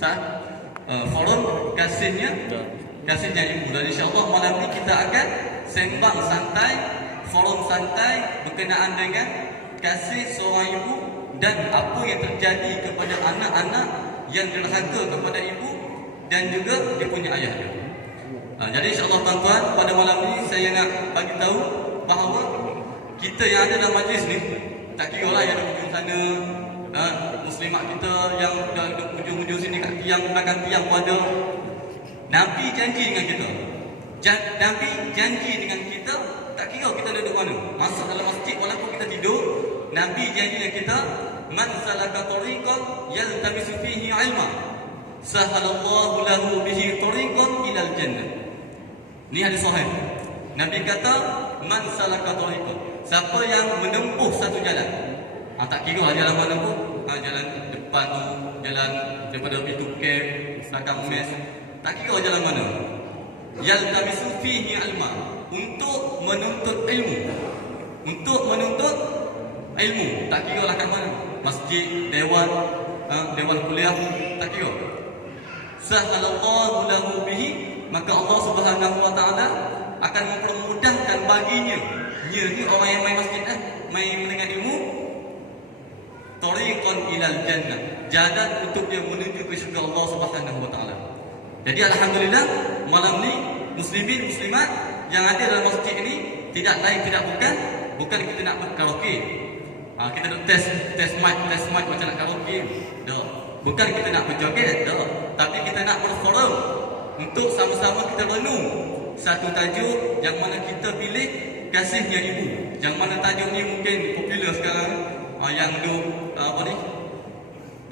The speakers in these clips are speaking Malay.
Ustaz, forum kasihnya ibu. Dan insyaAllah malam ni kita akan sembang santai, forum santai berkenaan dengan kasih seorang ibu dan apa yang terjadi kepada anak-anak yang derhaka kepada ibu dan juga dia punya ayah dia. Jadi insyaAllah tuan-tuan, pada malam ni saya nak bagi tahu bahawa kita yang ada dalam majlis ni, tak kira lah yang ada ujung sana, muslimat kita yang ada ujung-ujung sini kat tiang, belakang tiang pun ada. Nabi janji dengan kita. Nabi janji dengan kita, tak kira kita duduk mana, masuk dalam masjid walaupun kita tidur, Nabi janji dengan kita, man salaka tariqan yaltamisu fihi ilma sahalallahu lahu bihi tariqan ilal jannah. Ni hadis sahih. Nabi kata, man salaka tariqan, siapa yang menempuh satu jalan, tak kira lah jalan mana pun, jalan depan tu, jalan daripada pintu camp, belakang mes, tak kira jalan mana, yaltamisu fihi ilma, untuk menuntut ilmu, tak kira lah kat mana, masjid, dewan kuliah, tak kira. Sahalallahu lahu bihi, maka Allah Subhanahu wa taala akan mempermudahkan baginya, ni orang yang main masjid, main mendengar ilmu, tariqan ilal jannah, jalan untuk dia menuju ke syurga Allah Subhanahu wa taala. Jadi alhamdulillah malam ni muslimin muslimat yang ada dalam masjid ini tidak lain tidak bukan kita nak berkaraoke. Kita nak test mic macam nak karaoke. Dah. Bukan kita nak berjoget, dah. Tapi kita nak berforum untuk sama-sama kita renung satu tajuk yang mana kita pilih kasihnya ibu. Yang mana tajuk ni mungkin popular sekarang, yang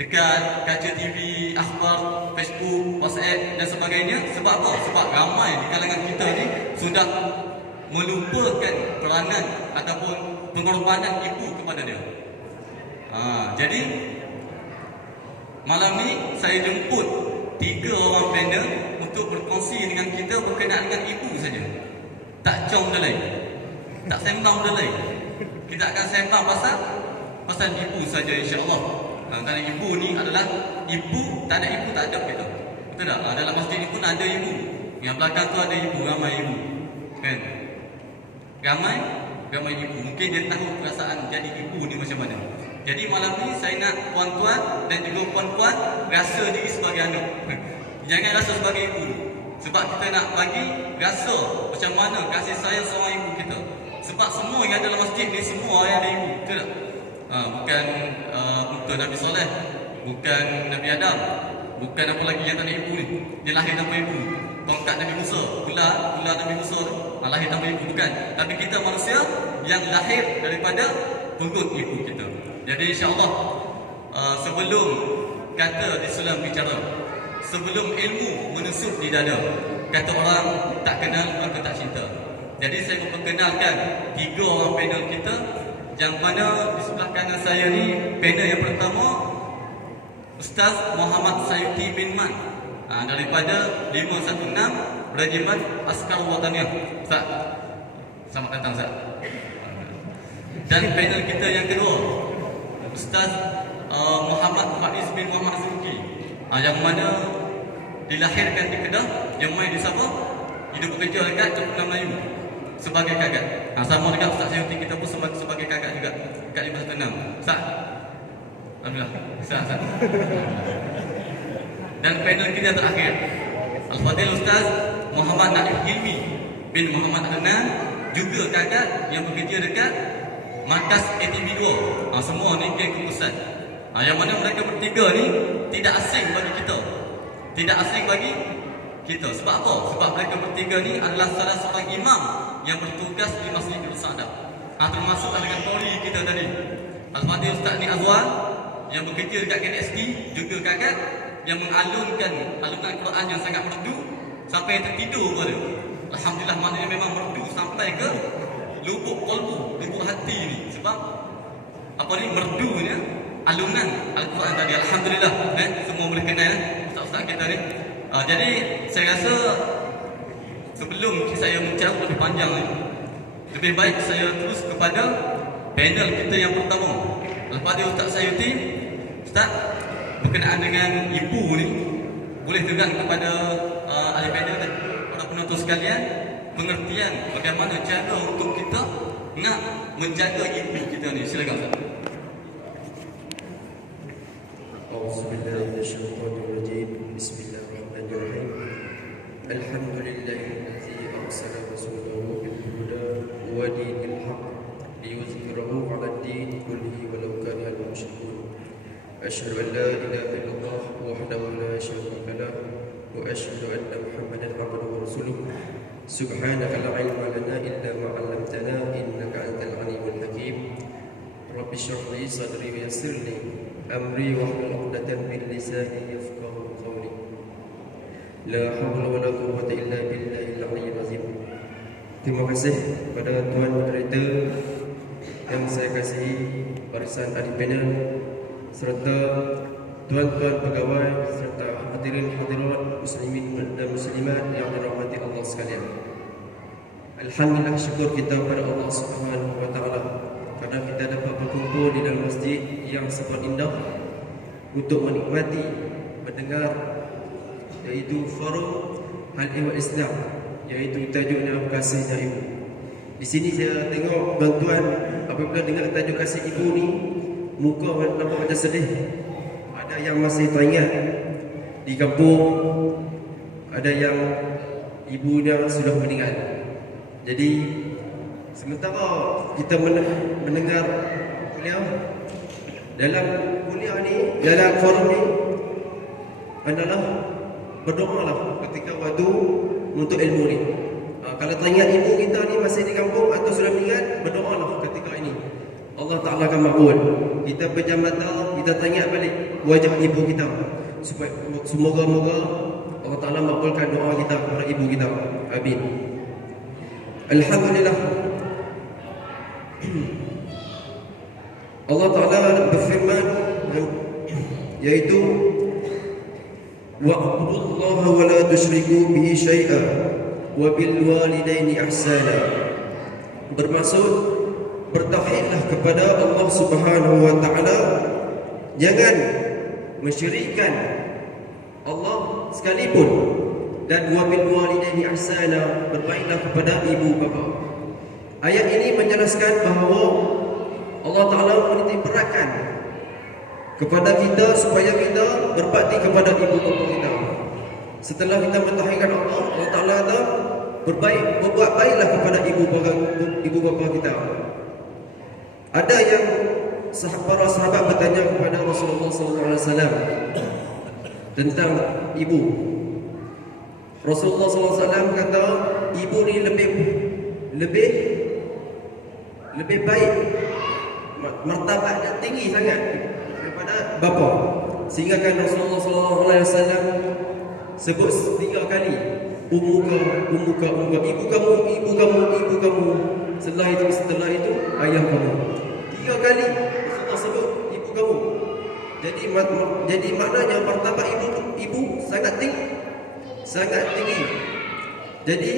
dekat kaca TV, akhbar, Facebook, WhatsApp dan sebagainya. Sebab apa? Sebab ramai di kalangan kita ni sudah melupakan peranan ataupun pengorbanan ibu kepada dia. Jadi malam ni saya jemput 3 orang panel untuk berkongsi dengan kita berkenaan dengan ibu saja. Tak jom dah lain, tak sembang dah lain. Kita akan sembang pasal ibu saja insya-Allah. Kerana ibu ni adalah ibu, tak ada ibu tak ada kita. Betul tak? Dalam masjid ni pun ada ibu. Yang belakang tu ada ibu, ramai ibu. Kan? Ramai ibu. Mungkin dia tahu perasaan jadi ibu ni macam mana. Jadi malam ni saya nak puan-puan dan juga puan-puan rasa diri sebagai anak. Jangan rasa sebagai ibu. Sebab kita nak bagi rasa macam mana kasih sayang seorang ibu kita. Sebab semua yang ada dalam masjid ni semua yang ada ibu. Betul tak? Bukan untuk Nabi Soleh, bukan Nabi Adam, bukan apa lagi yang tak ada ibu ni. Dia lahir tanpa ibu. Tongkat Nabi Musa, gelar Nabi Musa lahir tanpa ibu, bukan. Tapi kita manusia yang lahir daripada perut ibu kita. Jadi insya-Allah sebelum kata disulam bicara, sebelum ilmu menusuk di dada, kata orang tak kenal maka tak cinta. Jadi saya memperkenalkan 3 orang panel kita, yang mana di sebelah kanan saya ni panel yang pertama Ustaz Muhammad Sayuti bin Man, daripada 516 Regimen Askar Wataniah. Ustaz, selamat datang Ustaz. Dan panel kita yang kedua Ustaz Muhammad Faiz bin Muhammad Zulki, yang mana dilahirkan di Kedah, yang main di Sabah, hidup bekerja dekat Cempaka Melayu sebagai kakak. Sama dengan Ustaz Sayuti, kita pun sebagai kakak juga dekat 516. Ustaz, alhamdulillah. Ustaz. Dan panel kita terakhir Al-Fadhil Ustaz Muhammad Naif Hilmi bin Muhammad Adnan, juga kakak yang bekerja dekat Markas ATB 2. Semua ni geng Ustaz. Yang mana mereka bertiga ni tidak asing bagi kita. Tidak asing bagi kita. Sebab apa? Sebab mereka bertiga ni adalah salah seorang imam yang bertugas di Masjid Nurul Sa'adah. Termasuk dengan poli kita tadi, Al-Fadhil Ustaz Ni Azwan yang bekerja dekat KNST, juga kakak yang mengalunkan alunan Quran yang sangat merdu sampai yang tertidur pada. Alhamdulillah, maknanya memang merdu sampai ke lubuk kolbu, lubuk hati ni. Sebab apa ni merdunya alunan Al-Quran tadi. Alhamdulillah, semua boleh kenal ustaz-ustaz kita ni. Jadi saya rasa sebelum saya menjawab lebih panjang ni, lebih baik saya terus kepada panel kita yang pertama. Lepas dia Ustaz Sayuti, Ustaz, berkenaan dengan ibu ni, boleh terang kepada ahli panel dan para penonton sekalian pengertian bagaimana cara untuk kita nak menjaga ibu kita ni. Silakan Ustaz. Auzubillahiminasyaitonirrajim. Bismillahirrahmanirrahim. Alhamdulillahillazi arsala rasulahu bil huda wa dinil haqq liyuzhirahu 'ala ad-din kullihi walau karihal musyrikun. Asyhadu an la ilaha illallah wahdahu la syarika lah wa asyhadu anna Muhammadan 'abduhu wa rasuluh. Subhanaka la ilma lana illa ma 'allamtana innaka antal alimul hakim. Rabbi shrah li sadri wa yassir li amri wahlul 'uqdatam min lisani yafqahu qawli. La haula wala quwwata illa billahil aliyyil azim. Terima kasih kepada tuan moderator yang saya kasihi, barisan ahli panel serta tuan-tuan pegawai serta hadirin hadirat muslimin dan muslimat yang dirahmati Allah sekalian. Alhamdulillah, syukur kita kepada Allah Subhanahu wa taala kerana kita dapat berkumpul di dalam masjid yang sangat indah untuk menikmati mendengar iaitu forum Hal Ehwal Islam, iaitu tajuknya kasihnya ibu. Di sini saya tengok bantuan apabila dengar tajuk kasih ibu ni, muka nampak macam sedih. Ada yang masih teringat di kampung, ada yang ibunya sudah meninggal. Jadi sementara kita mendengar kuliah, dalam kuliah ni, dalam forum ni adalah berdoalah ketika waktu untuk ilmu ni. Kalau teringat ibu kita ni masih di kampung atau sudah meninggal, berdoalah ketika ini. Allah Ta'ala akan makbul. Kita pejam mata, kita teringat balik wajah ibu kita, supaya semoga-moga Allah Ta'ala makbulkan doa kita kepada ibu kita. Amin. Alhamdulillah. Allah Ta'ala berfirman, yaitu wa'budullaha wa la tusyriku bihi syai'a wa bil walidaini ihsana. Bermaksud bertauhidlah kepada Allah Subhanahu wa taala, jangan mensyirikkan Allah sekalipun, dan wa bil walidaini ihsana, berbaiklah kepada ibu bapa. Ayat ini menjelaskan bahawa Allah Ta'ala menitik beratkan kepada kita supaya kita berbakti kepada ibu bapa kita. Setelah kita mentauhidkan Allah, Allah Ta'ala kata berbuat baiklah kepada ibu bapa kita. Ada yang para sahabat bertanya kepada Rasulullah SAW tentang ibu. Rasulullah SAW kata ibu ni lebih baik, martabatnya tinggi sangat daripada bapa. Sehingga kan Rasulullah SAW sebut 3 kali, ummuka, ibu kamu. Setelah itu ayah kamu. 3 kali Rasulullah sebut ibu kamu. Jadi maknanya martabat ibu sangat tinggi. Jadi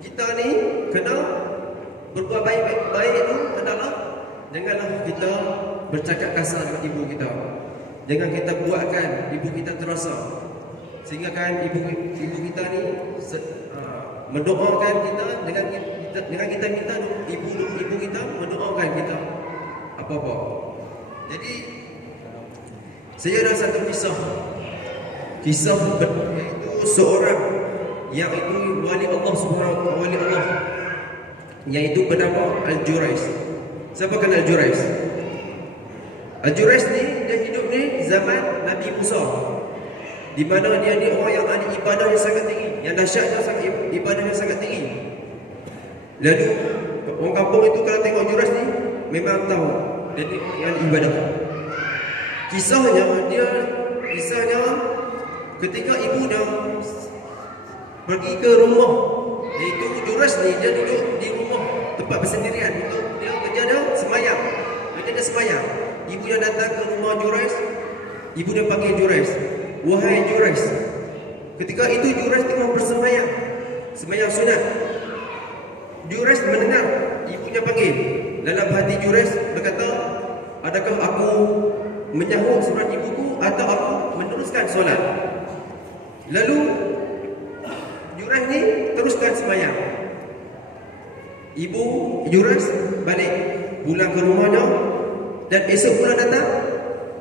kita ni kena berbuat baik itu adalah janganlah kita bercakap kasar dengan ibu kita. Jangan kita buatkan ibu kita terasa. Sehingga kan ibu kita ni mendoakan kita dengan kita minta ibu kita mendoakan kita apa-apa. Jadi saya ada satu kisah iaitu seorang yang itu wali Allah Subhanahu wa taala, yaitu bernama Al-Jurais. Siapa kenal Al-Jurais? Al-Jurais ni dia hidup ni zaman Nabi Musa, di mana dia ni orang yang ada ibadah yang sangat tinggi, yang dahsyatnya sangat ibadahnya sangat tinggi. Lalu orang kampung itu kalau tengok Jurais ni memang tahu dia ni yang ibadah. Kisahnya ketika ibu dah pergi ke rumah, iaitu Jurais ni dia duduk di rumah tempat bersendirian, dia kerja dia semayang. Ibu dia datang ke rumah Jurais, ibu dia panggil Jurais, wahai Jurais. Ketika itu Jurais tengah sembahyang sunat. Jurais mendengar ibunya panggil. Dalam hati Jurais berkata, adakah aku menyahut solat ibuku atau aku meneruskan solat? Lalu Jurayj ni teruskan sembahyang. Ibu Jurayj balik pulang ke rumahnya, dan esok pula datang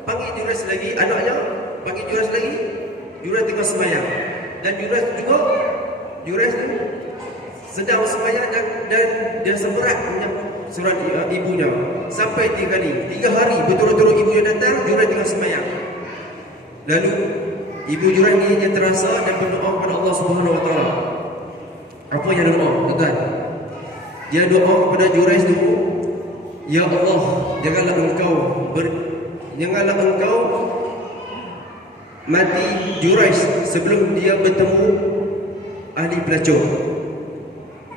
panggil Jurayj lagi, anaknya panggil Jurayj lagi. Jurayj tengah sembahyang, dan Jurayj ni sedang sembahyang, dan dia seberat menyambut surat ibunya sampai 3 kali. 3 hari berturut-turut ibunya datang, Jurayj tengah sembahyang. Lalu ibu Jurayj ni dia terasa dan berdoa kepada Allah Subhanahu Wa Taala. Apa yang dia doa, tuan? Dia doa kepada Jurayj tu, ya Allah, janganlah engkau mati Jurayj sebelum dia bertemu ahli pelacur.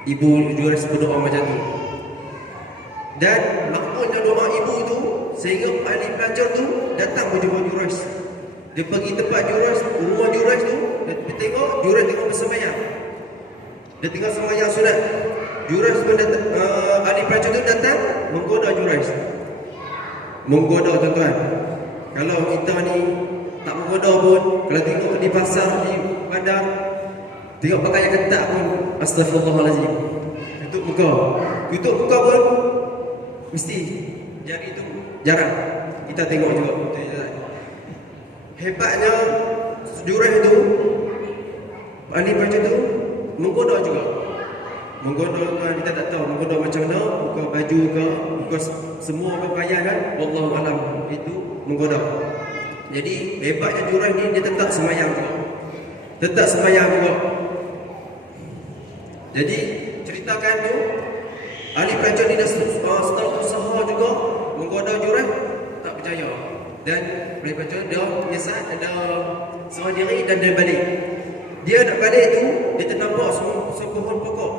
Ibu Jurayj berdoa macam tu. Dan maknanya doa ibu tu sehingga ahli pelacur tu datang berjumpa Jurayj. Dia pergi tempat Jurayj, rumah Jurayj tu, dia tengok Jurayj tengok bersembahyang. Dia tengah sembahyang sunat. Jurayj pun datang, ahli pelacur tu datang menggoda Jurayj. Menggoda, tuan-tuan. Kalau kita ni tak menggoda pun, kalau tengok di pasar, di bandar, tengok pakaian ketat pun, astagfirullahalazim, tutup muka pun mesti jari tu jarang kita tengok juga. Hebatnya Jurayj tu, ahli pelacur tu menggoda juga. Menggoda kan, kita tak tahu menggoda macam mana, buka baju ke, buka semua pakaian kan, wallahu alam, itu menggoda. Jadi hebatnya Jurayj ni, dia tetap sembahyang juga. Jadi ceritakan tu, ahli pelacur ni dah setelah usaha juga menggoda Jurayj, tak percaya. Dan ahli pelacur dia menyesal, dia serah diri dan dia balik. Dia nak balik tu, dia ternampak sebuah pokok.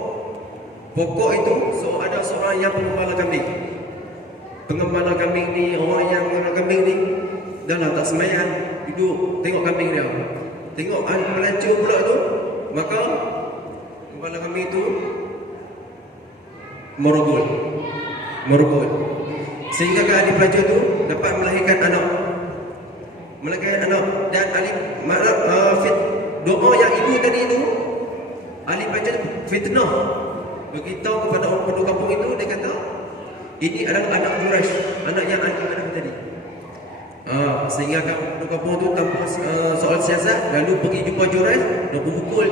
Pokok itu ada seorang yang pengembala kambing. Pengembala kambing ni, orang yang menggembala kambing ni, dah lah tak sembahyang, duduk tengok kambing dia. Tengok ahli pelacur pula tu, maka pengembala kambing tu merobot. Sehingga ahli pelacur tu dapat melahirkan anak. Dan ahli doa yang ibu tadi tu, ahli pelacur fitnah, beritahu kepada orang penduduk kampung itu. Dia kata ini adalah anak Jurayj, anak yang anak tadi. Sehingga penduduk kampung tu tanpa soal siasat lalu pergi jumpa Jurayj dan memukul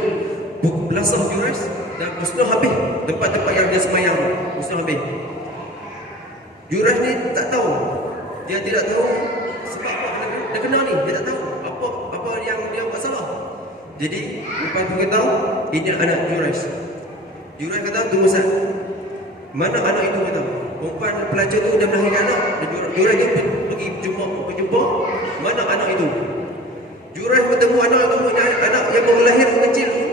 belasah Jurayj dan musnah habis tempat-tempat yang dia sembahyang, musnah habis. Jurayj ni tak tahu, dia tidak tahu sebab apa dia kena ni, dia tak tahu apa yang dia buat salah. Jadi lepas tu kita tahu ini anak Jurayj. Jurayj kata, tunggu sat, mana anak itu? Kata perempuan pelacur tu dah melahirkan anak. Jurayj tu pergi berjumpa, mana anak itu? Jurayj bertemu anak itu, anak yang baru lahir kecil tu.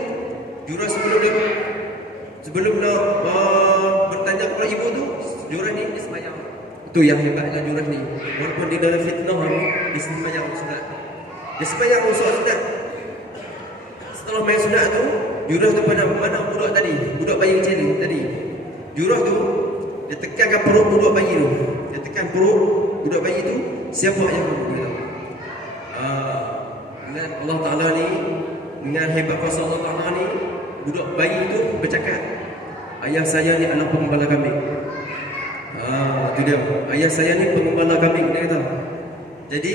Jurayj sebelum nak bertanya kepada ibu tu, Jurayj ni sembahyang. Itu yang hebatnya Jurayj ni, walaupun dia dalam fitnah ni, dia sembahyang sunat. Dia sembahyang sunat. Setelah main sunat tu, Jurayj tu mana budak tadi, budak bayi kecil ni tadi. Jurayj tu dia tekankan perut budak bayi tu. Dia tekan perut budak bayi tu, siapa yang membunuh? Dan Allah Taala ni, dengan hebat kuasa Allah Taala ni, budak bayi tu bercakap, ayah saya ni adalah pengembala kambing. Itu dia, ayah saya ni pengembala kambing, dia kata. Jadi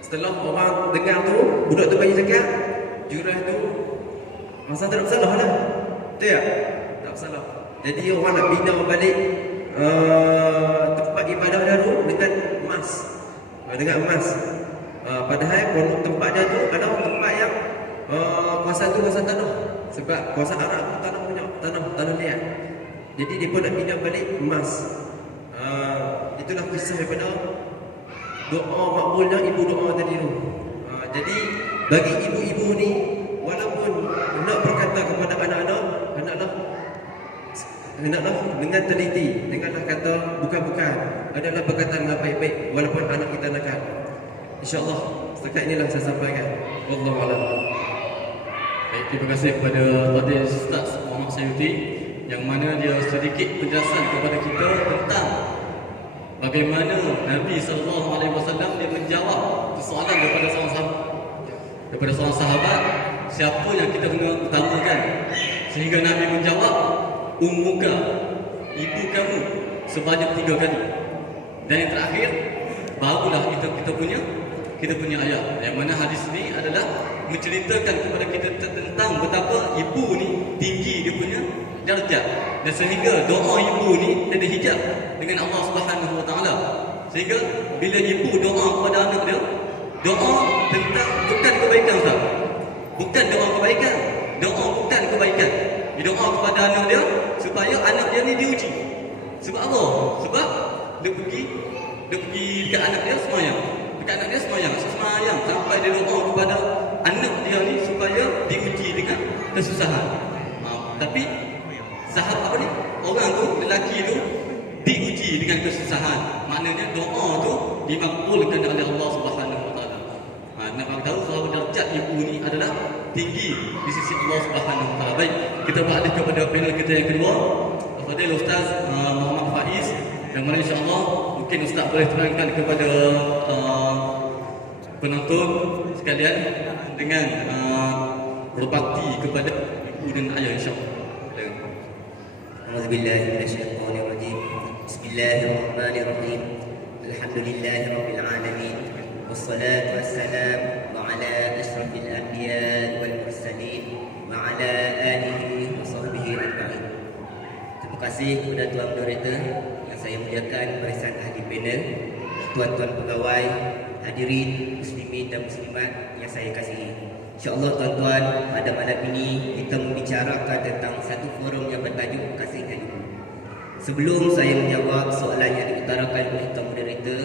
setelah orang dengar tu, budak tu bayi cakap, Jurayj tu masa tak bersalah lah. Betul tak? Tak bersalah. Jadi orang nak bina balik tempat ibadah dia tu dengan emas. Padahal tempat dia tu adalah tempat yang kawasan tu kawasan tanah. Sebab kawasan Arab tu tanah punya, tanah liat. Jadi dia pun nak bina balik emas. Itulah kisah daripada doa makbulnya ibu doa tadi tu. Jadi bagi ibu-ibu ni, walaupun nak berkata kepada anak-anak, hendaklah dengan teliti, janganlah kata bukan-bukan, adalah perkataan yang baik-baik walaupun anak kita nakal. InsyaAllah setakat inilah saya sampaikan. Wallahu a'lam. Baik, terima kasih kepada Fadil Ustaz Muhammad Sayuti yang mana dia sedikit penjelasan kepada kita tentang bagaimana Nabi SAW dia menjawab soalan daripada seorang sahabat, kepada seorang sahabat, siapa yang kita kena utamakan? Sehingga Nabi menjawab, ummuka, ibu kamu sebanyak 3 kali. Dan yang terakhir, barulah kita punya ayah. Yang mana hadis ini adalah menceritakan kepada kita tentang betapa ibu ni tinggi dia punya darjat, dan sehingga doa ibu ni ada hijab dengan Allah Subhanahu Wa Taala. Sehingga bila ibu doa kepada anak dia, doa tentang bukan kebaikan, Ustaz. Bukan doa kebaikan, doa bukan kebaikan. Dia doa kepada anak dia supaya anak dia ni diuji. Sebab apa? Sebab dia pergi dekat anak dia semayang. Dekat anak dia semayang sampai dia doa kepada anak dia ni supaya diuji dengan kesusahan. Tapi sahabat apa ni? Orang tu, lelaki tu diuji dengan kesusahan. Maknanya doa tu dimakbulkan oleh Allah Subhanahu Wa Taala. Nak tahu bahawa darjat ibu ni adalah tinggi di sisi Allah Subhanahu Wa Taala. Baik, kita beralih kepada panel kita yang kedua. Fadil Ustaz Muhammad Faiz, yang mana insya-Allah mungkin Ustaz boleh terangkan kepada penonton sekalian dengan berbakti kepada ibu dan ayah, insya-Allah. A'udzubillahi minasyaitonir rajim. Bismillahirrahmanirrahim. Alhamdulillahirabbil alamin. Wassalatu wassalamu ala asyrafil anbiya'i wal mursalin wa ala alihi wa sahbihi ajma'in. Terima kasih kepada tuan moderator yang saya muliakan, barisan ahli panel, tuan-tuan pegawai, hadirin muslimin dan muslimat yang saya kasihi. InsyaAllah tuan-tuan, pada malam ini kita membicarakan tentang satu forum yang bertajuk Kasihnya Ibu. Sebelum saya menjawab soalan yang diutarakan oleh tuan moderator,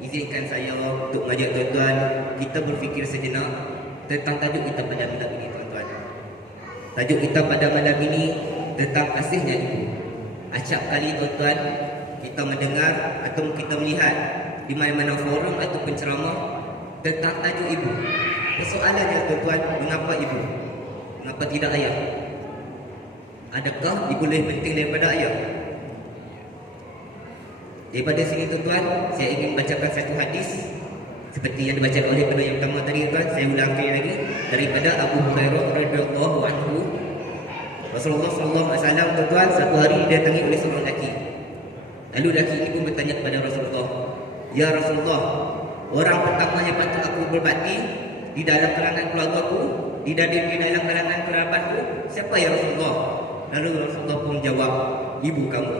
izinkan saya untuk mengajak tuan-tuan kita berfikir sejenak tentang tajuk kita pada malam ini, tuan-tuan. Tajuk kita pada malam ini tentang kasihnya ibu. Acap kali tuan-tuan kita mendengar atau kita melihat di mana-mana forum atau penceramah tentang tajuk ibu. Persoalannya tuan-tuan, mengapa ibu? Mengapa tidak ayah? Adakah ibu lebih penting daripada ayah? Daripada sini tuan-tuan, saya ingin bacakan satu hadis seperti yang dibaca oleh penanya yang pertama tadi, tuan. Saya ulangkan lagi daripada Abu Hurairah radhiyallahu anhu. Rasulullah sallallahu alaihi wasallam, tuan-tuan, satu hari didatangi oleh seorang lelaki. Lalu lelaki ini pun bertanya kepada Rasulullah, "Ya Rasulullah, orang pertama yang patut aku berbakti di dalam kalangan keluargaku, di dalam kalangan kerabatku, siapa ya Rasulullah?" Lalu Rasulullah pun jawab, "Ibu kamu."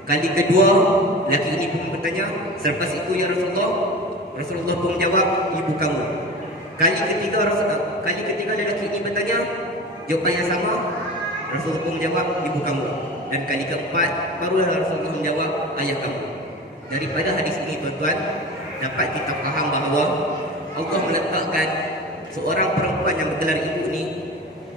Kali kedua, lelaki ini pun bertanya, "Selepas itu ya Rasulullah?" Rasulullah pun menjawab, "Ibu kamu." Kali ketiga lelaki ini bertanya, jawapan yang sama. Rasulullah pun menjawab, "Ibu kamu." Dan kali keempat, barulah Rasulullah menjawab, "Ayah kamu." Daripada hadis ini tuan-tuan, dapat kita faham bahawa Allah meletakkan seorang perempuan yang bergelar ibu ni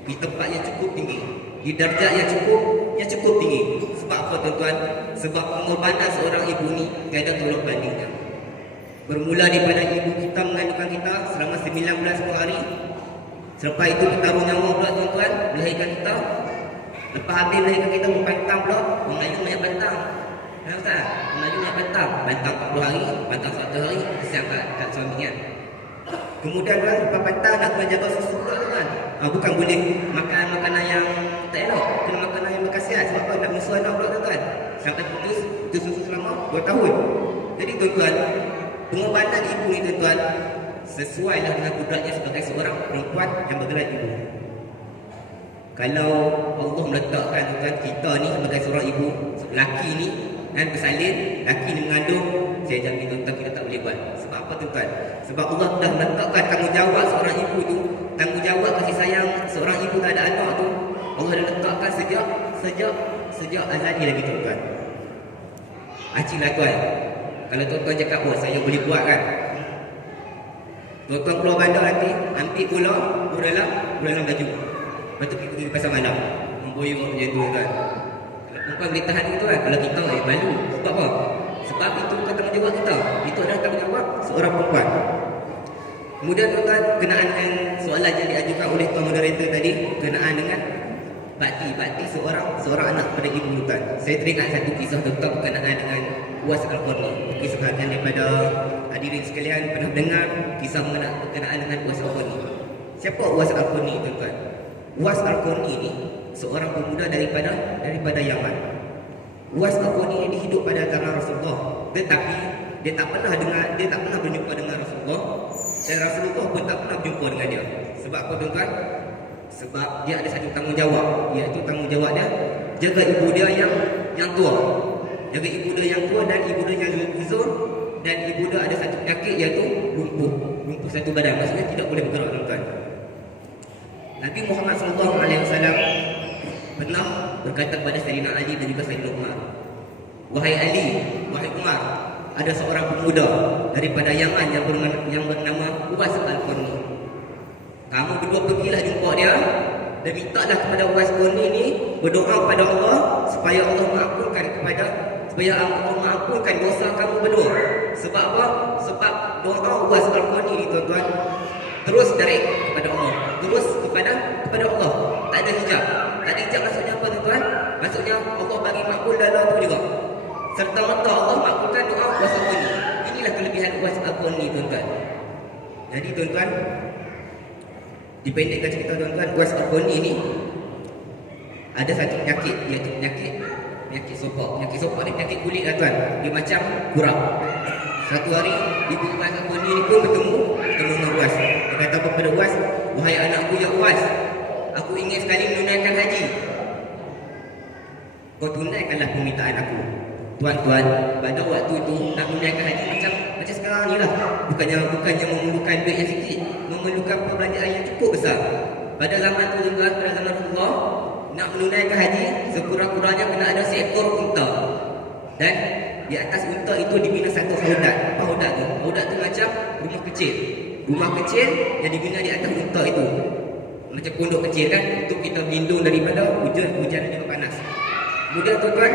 di tempat yang cukup tinggi, di darjat yang cukup tinggi. Sebab apa tuan-tuan? Sebab pengorbanan seorang ibu ni tiada tolak bandingnya. Bermula daripada ibu kita mengandungkan kita selama 9 bulan 10 hari. Selepas itu bertaruh nyawa pula tuan-tuan, melahirkan kita. Lepas habis melahirkan kita berpantang pula, mengayu banyak bantang. Ya Ustaz, mengayu banyak bantang. Bantang 40 hari, bantang 100 hari, kesian kat suaminya. Kemudian kan lepas bantang nak kena jaga susu pula tuan. Bukan boleh makan makanan yang tak elok, kena makanan yang berkhasiat. Sebab apa? Nak menyusu anak pula tuan. Sampai putus susu selama 2 tahun. Jadi tuan-tuan, pengorbanan ibu ni tuan-tuan sesuailah dengan kudratnya sebagai seorang perempuan yang bergelar ibu. Kalau Allah meletakkan tuan kita ni sebagai seorang ibu, lelaki ni kan bersalin, lelaki ni mengandung, saya jamin tuan-tuan kita tak boleh buat. Sebab apa tuan-tuan? Sebab Allah dah meletakkan tanggungjawab seorang ibu tu, tanggungjawab kasih sayang seorang ibu tak ada anak tu, Allah dah letakkan sejak azali lagi tuan-tuan. Acilah tuan. Kalau tuan-tuan cakap, "Oh, saya boleh buat kan?" Tuan-tuan keluar bandar nanti, ambil gula dalam baju. Lepas tu pergi pasar malam, memboyong macam tu kan. Kalau perempuan boleh tahan itu kan, kalau kita malu. Sebab apa? Sebab itu bukan tanggungjawab kita. Itu adalah tanggungjawab seorang perempuan. Kemudian tuan-tuan, kenaan dengan soalan yang diajukan oleh tuan moderator tadi, kenaan dengan bakti seorang anak pada ibu tuan. Saya teringat satu kisah tentang berkenaan dengan Uwais Al-Qarni. Mungkin sebahagian daripada hadirin sekalian pernah dengar kisah berkenaan dengan Uwais Al-Qarni. Siapa Uwais Al-Qarni, tuan-tuan? Uwais Al-Qarni ni seorang pemuda daripada Yaman. Uwais Al-Qarni ini hidup pada zaman Rasulullah, tetapi dia tak pernah berjumpa dengan Rasulullah, dan Rasulullah pun tak pernah berjumpa dengan dia. Sebab apa, tuan-tuan? Sebab dia ada satu tanggungjawab, iaitu tanggungjawab dia jaga ibu dia yang tua. Jaga ibu dia yang tua dan ibu dia yang uzur, dan ibu dia ada satu penyakit iaitu lumpuh satu badan, maksudnya tidak boleh bergerak, tuan-tuan. Nabi Muhammad SAW pernah berkata kepada Sayyidina Ali dan juga Sayyidina Umar, "Wahai Ali, wahai Umar, ada seorang pemuda daripada Yaman yang bernama Uwais Al-Qarni. Kamu berdua pergilah jumpa dia dan mintalah kepada Uwais Al-Qarni ini berdoa kepada Allah supaya Allah mengampunkan dosa kamu berdua." Sebab apa? Sebab doa Uwais Al-Qarni ini, tuan-tuan, terus direct kepada Allah, terus kepada Allah. Tak ada hijab. Tak ada hijab maksudnya apa, tuan-tuan? Maksudnya Allah bagi makbul dalam tu juga. Serta merta Allah makbulkan doa Uwais Al-Qarni. Inilah kelebihan Uwais Al-Qarni, tuan-tuan. Jadi, tuan-tuan, dipendekkan cerita, tuan-tuan, Uwais Al-Qarni ini ada satu penyakit, iaitu penyakit sopak. Penyakit sopak ni penyakit kulit lah, tuan. Dia macam kurap. Satu hari ibu Uwais Al-Qarni ni pun bertemu dengan Uwais. Dia kata kepada Uwais, "Wahai anakku ya Uwais, aku ingin sekali menunaikan haji. Kau tunaikanlah permintaan aku." Tuan-tuan, pada waktu itu nak menunaikan haji macam sekarang ni lah. Bukannya memerlukan duit yang sikit, memerlukan perbelanjaan yang cukup besar. Pada zaman tu, tuan-tuan, pada zaman Rasulullah, nak menunaikan haji sekurang-kurangnya kena ada seekor unta. Dan di atas unta itu dibina satu haudat. Apa haudat tu? Haudat tu macam rumah kecil. Rumah kecil yang dibina di atas unta itu. Macam pondok kecil kan, untuk kita berlindung daripada hujan dan panas. Kemudian, tuan-tuan,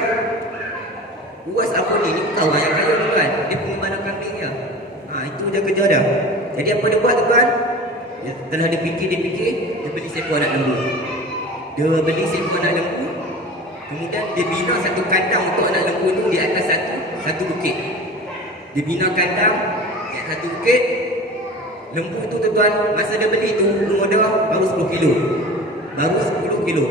Uwais Al-Qarni ni kau yang kaya, tuan. Dia pengembala kambing dia. Itu je kerja dia. Jadi apa dia buat, tuan? Setelah dia fikir, dia beli seekor anak lembu. Kemudian dia bina satu kandang untuk anak lembu itu di atas satu bukit. Dia bina kandang di atas satu bukit. Lembu itu, tuan-tuan, masa dia beli tu umur dia baru 10 kilo.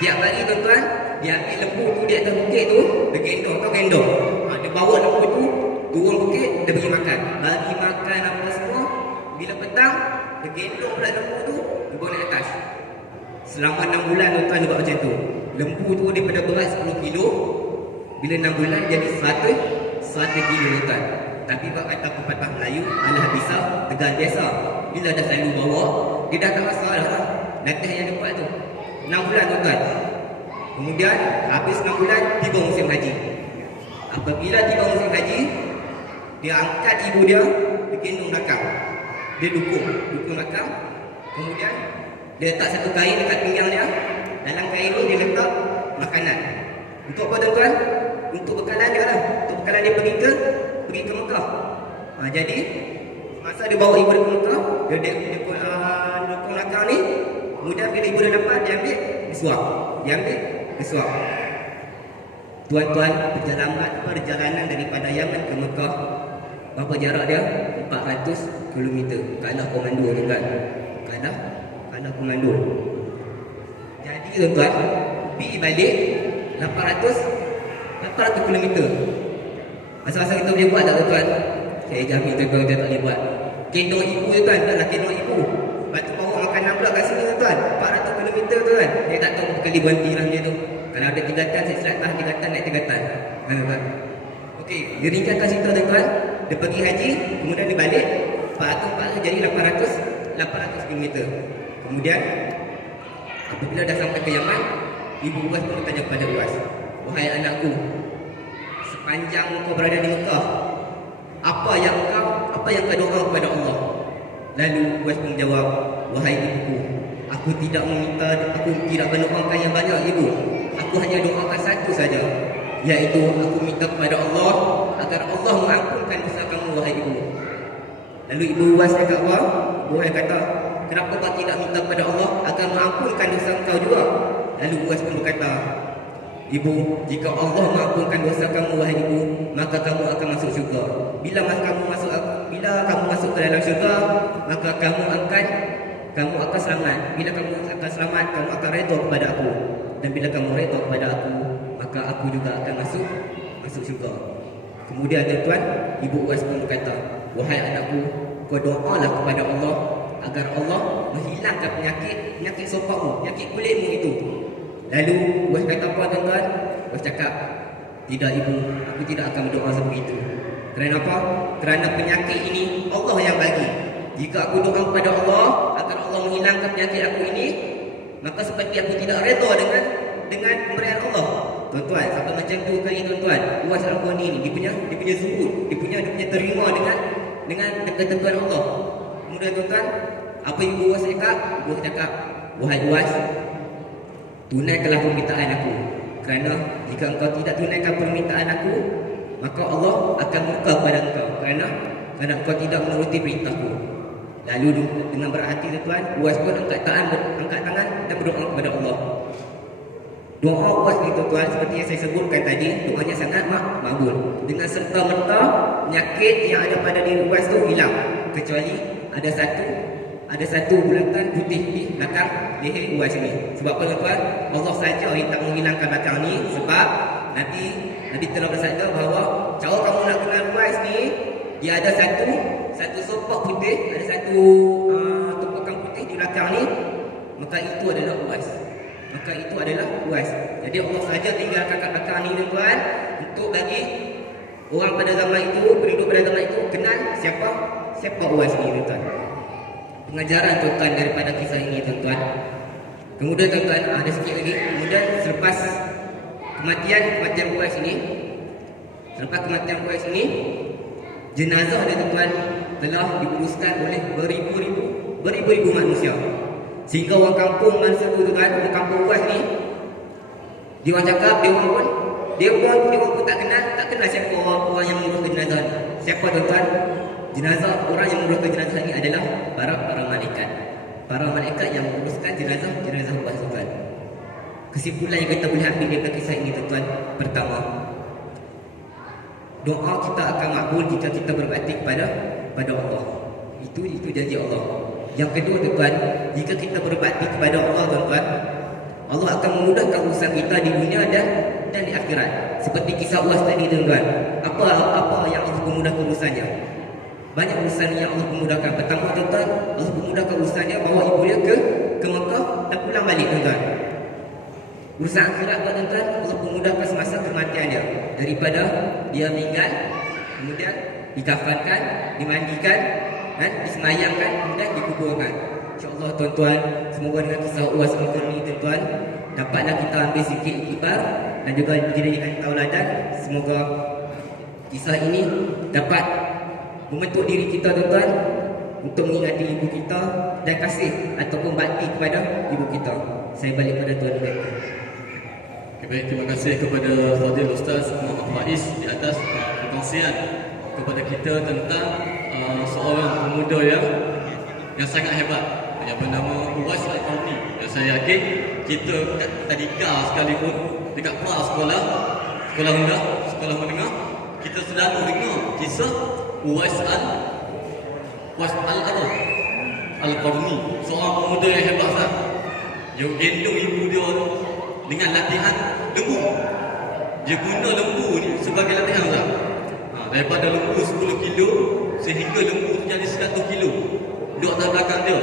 Tiap hari, tuan-tuan, dia ambil lembu tu di atas bukit tu, dia gendong. Dia bawa lembu tu turun bukit, dia bagi makan apa semua. Bila petang, dia gendong pula lembu tu, dia bawa naik atas. Selama 6 bulan, tuan-tuan, dia buat macam tu. Lembu tu daripada berat 10 kilo, bila 6 bulan jadi 100 kilo, tuan. Tapi buat kata pepatah Melayu, alah bisa tegal biasa. Bila dah selalu bawa, dia dah tak rasa dah latih yang dia buat tu. 6 bulan, tuan-tuan. Kemudian habis 6 bulan, tiba musim haji. Apabila tiba musim haji, dia angkat ibu dia gendong belakang. Dia dukung belakang. Kemudian dia letak satu kain dekat pinggang dia. Dalam kain ni dia letak makanan. Untuk apa, tuan-tuan? Untuk bekalan dia lah. Untuk bekalan dia pergi ke Mekah. Jadi masa dia bawa ibu dia ke Mekah, dia dukung belakang ni. Kemudian bila ibu dia dapat, dia ambil bersuap. Tuan-tuan, perjalanan daripada Yaman ke Mekah, berapa jarak dia? 400 km. Kalah komando, tuan-tuan. Kalah komando. Jadi, tuan-tuan, pergi balik 800 km. Masa-masa kita boleh buat tak, tuan-tuan? Saya jamin, tuan-tuan, kita tak boleh buat. Gendong ibu, tuan, taklah gendong ibu. Lepas tu bawa makanan pula kat sini, tuan. 400 km, tuan. Dia tak tahu berkali berhenti lah macam tu. Kalau ada tigatan, saya selat tigatan, naik tigatan. Tuan. Okey, dia ringkaskan cerita, tuan. Dia pergi haji, kemudian dia balik. 400 jadi 800 km. Kemudian apabila dah sampai ke Yaman, ibu Uwais pun bertanya kepada Uwais, "Wahai anakku, sepanjang kau berada di Mekah, apa yang kau doa kepada Allah?" Lalu Uwais pun menjawab, "Wahai ibuku, aku tidak mendoakan yang banyak, ibu. Aku hanya doakan satu saja, iaitu aku minta kepada Allah agar Allah mengampunkan dosa kamu, wahai ibu." Lalu ibu Uwais kata apa? Uwais kata, "Kenapa kau tidak minta kepada Allah agar mengampunkan dosa kau juga?" Lalu Uwais pun berkata, "Ibu, jika Allah mengampunkan dosa kamu, wahai ibu, maka kamu akan masuk syurga. Bila kamu masuk ke dalam syurga, maka kamu akan kamu akan selamat. Bila kamu akan selamat, kamu akan redha kepada aku. Dan bila kamu redha kepada aku, maka aku juga akan masuk syurga. Kemudian tuan-tuan, Ibu Uwais pun berkata, wahai anakku, kau doalah kepada Allah agar Allah menghilangkan penyakit sopakmu, penyakit kulitmu itu. Lalu Uwais kata apa tuan-tuan? Uwais cakap, tidak ibu, aku tidak akan berdoa seperti itu. Kerana apa? Kerana penyakit ini Allah yang bagi. Jika aku doa kepada Allah agar Allah menghilangkan penyakit aku ini, maka seperti aku tidak redha dengan pemberian Allah. Tuan-tuan, sampai macam tu kali tuan-tuan, Uwais Al-Qarni ni dia punya zuhud, dia punya terima dengan ketentuan Allah. Kemudian tuan-tuan, apa Ibu Uwais cakap? Ibu cakap, wahai Uwais, tunaikanlah permintaan aku. Kerana jika engkau tidak tunaikan permintaan aku, maka Allah akan murka pada engkau kerana engkau tidak menuruti perintahku. Lalu dengan berarti tuan, Uwais pun angkat tangan dan berdoa kepada Allah. Doa Uwais ni tuan, seperti yang saya sebutkan tadi, doanya sangat makbul. Dengan serta-merta penyakit yang ada pada diri Uwais tu hilang, kecuali ada satu bulatan putih di belakang leher Uwais ni. Sebab apa tuan? Allah saja yang tak menghilangkan belakang ni, sebab Nabi telah bersabda bahawa cara kamu nak kenal Uwais ni, dia ada satu sopak putih, ada satu tumpukan putih di belakang ni, maka itu adalah Uwais. Jadi Allah saja tinggalkan kat belakang ni tuan, untuk bagi orang pada zaman itu, penduduk pada zaman itu kenal siapa Uwais ni tuan. Pengajaran tuan daripada kisah ini tuan. Kemudian tuan, ada sikit lagi. Kemudian selepas kematian Uwais ini, jenazah dia tuan telah diuruskan oleh beribu-ribu manusia. Sehingga orang kampung masa tu tuan, orang kampung Uwais ni, dia orang cakap, dia orang pun tak kenal siapa orang yang menguruskan jenazah ni. Siapa tuan? Jenazah, orang yang menguruskan jenazah ni adalah para malaikat. Para malaikat yang menguruskan jenazah Uwais tuan. Kesimpulan yang kita boleh ambil daripada kisah ini tuan, pertama, doa kita akan makbul jika kita berbakti kepada Allah. Itu janji Allah. Yang kedua tuan, jika kita berbakti kepada Allah tuan, Allah akan memudahkan urusan kita di dunia dan di akhirat. Seperti kisah Uwais tadi tuan. Apa yang Allah memudahkan urusannya? Banyak urusan yang Allah memudahkan. Pertama tuan, Allah memudahkan urusannya bawa ibu dia ke Mekah dan pulang balik tuan. Urusan akhirat tuan, Allah memudahkan semasa kematian dia. Daripada dia meninggal, kemudian dikafankan, dimandikan dan disemayamkan, kemudian dikuburkan. InsyaAllah tuan-tuan, semoga dengan kisah Uwais Al-Qarni tuan, dapatlah kita ambil sikit iktibar dan juga dijadikan tauladan. Semoga kisah ini dapat membentuk diri kita tuan untuk mengingati ibu kita dan kasih ataupun bakti kepada ibu kita. Saya balik pada tuan. Okay, baik, terima kasih kepada Fadil Ustaz Muhammad Faiz di atas perkongsian kepada kita tentang seorang pemuda yang sangat hebat yang bernama Uwais Al-Qarni. Yang saya yakin kita kat tadika sekalipun, dekat sekolah rendah, sekolah menengah, kita selalu dengar kisah Uwais Al-Qarni, seorang pemuda yang hebat sangat. Yang gendong ibu dia dengan latihan lembu. Dia guna lembu ni sebagai latihan lah. Daripada lembu 10 kilo sehingga lembu menjadi 100 kilo duduk atas belakang dia,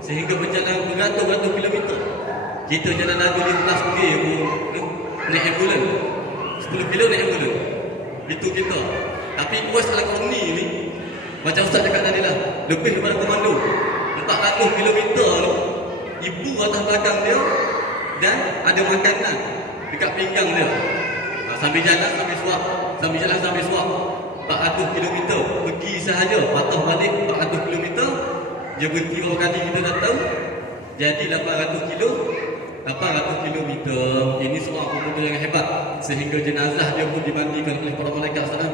sehingga berjalan beratus-ratus kilometer. Kita jalan lagu di kelas pergi naik ambulans 10 kilo naik ambulans. Itu kita. Tapi Uwais Al-Qarni ni, macam Ustaz cakap tadi lah, lebih daripada komando. 400 kilometer ni, ibu atas belakang dia dan ada makanan dekat pinggang dia. Sambil jalan sambil suap 400 km pergi sahaja, patah balik 400 km. Dia berhenti berapa kali kita datang, jadi 800 km. Ini seorang pemuda yang hebat, sehingga jenazah dia pun dimandikan oleh para malaikat sana.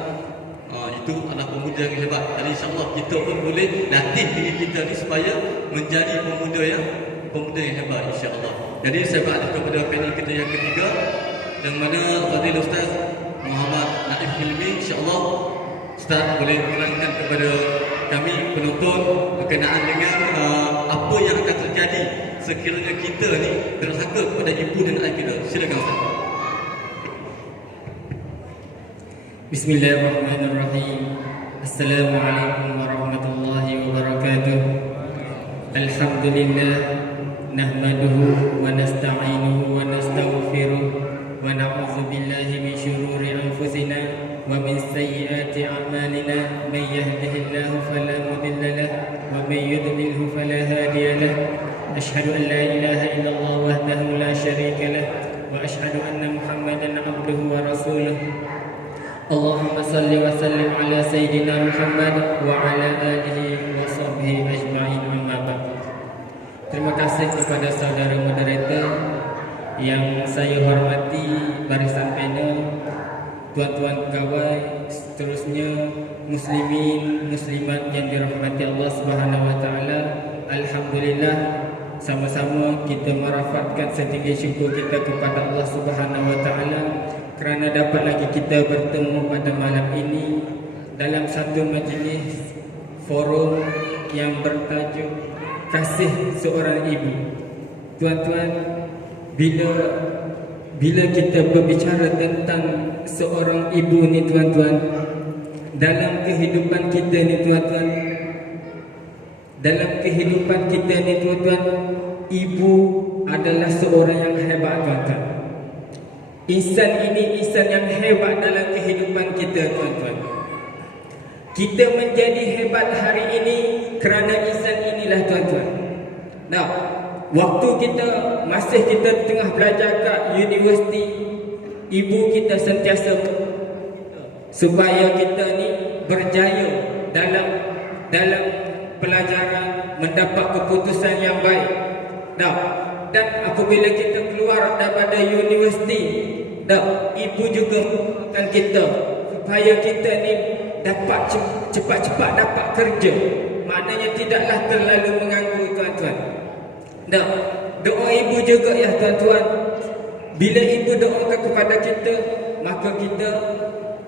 Itu adalah pemuda yang hebat. Dan insyaAllah kita pun boleh latih diri kita ni supaya menjadi pemuda yang hebat, insyaAllah. Jadi saya beralih kepada panel kita yang ketiga, yang mana Fadil Ustaz Muhammad Naif Hilmi. InsyaAllah Ustaz boleh menerangkan kepada kami penonton berkenaan dengan apa yang akan terjadi sekiranya kita ni derhaka kepada ibu dan ayah kita. Silakan Ustaz. Bismillahirrahmanirrahim. Assalamualaikum warahmatullahi wabarakatuh. Alhamdulillah nahmaduhu wa nasta'inuhu wa nastaghfiruh wa na'udzu billahi min shururi anfusina wa min sayyiati a'malina may yahdihillahu fala mudilla lahu wa may yudlilhu fala hadiya lahu. Ashhadu an la ilaha illallah wahdahu la syarika lahu wa ashhadu anna Muhammadan 'abduhu wa rasuluh. Allahumma salli wa sallim ala sayyidina Muhammad wa ala alihi wa sahbihi ajma'in, amma ba'd. Terima kasih kepada saudara moderator yang saya hormati, barisan panel, tuan-tuan pegawai, seterusnya muslimin muslimat yang dirahmati Allah Subhanahu wa taala. Alhamdulillah, sama-sama kita merafatkan setinggi syukur kita kepada Allah Subhanahu wa taala kerana dapat lagi kita bertemu pada malam ini dalam satu majlis forum yang bertajuk Kasih Seorang Ibu. Tuan-tuan, bila kita berbicara tentang seorang ibu ni tuan-tuan, dalam kehidupan kita ni tuan-tuan, ibu adalah seorang yang hebat tuan-tuan. Insan ini insan yang hebat dalam kehidupan kita tuan-tuan. Kita menjadi hebat hari ini kerana insan inilah tuan-tuan. Nah, waktu kita tengah belajar kat universiti, ibu kita sentiasa supaya kita ni berjaya dalam pelajaran, mendapat keputusan yang baik. Nah, dan apabila kita keluar daripada universiti, ibu juga akan kita supaya kita ni dapat cepat-cepat dapat kerja. Maknanya tidaklah terlalu mengganggu tuan-tuan. Doa ibu juga ya tuan-tuan. Bila ibu doakan kepada kita, maka kita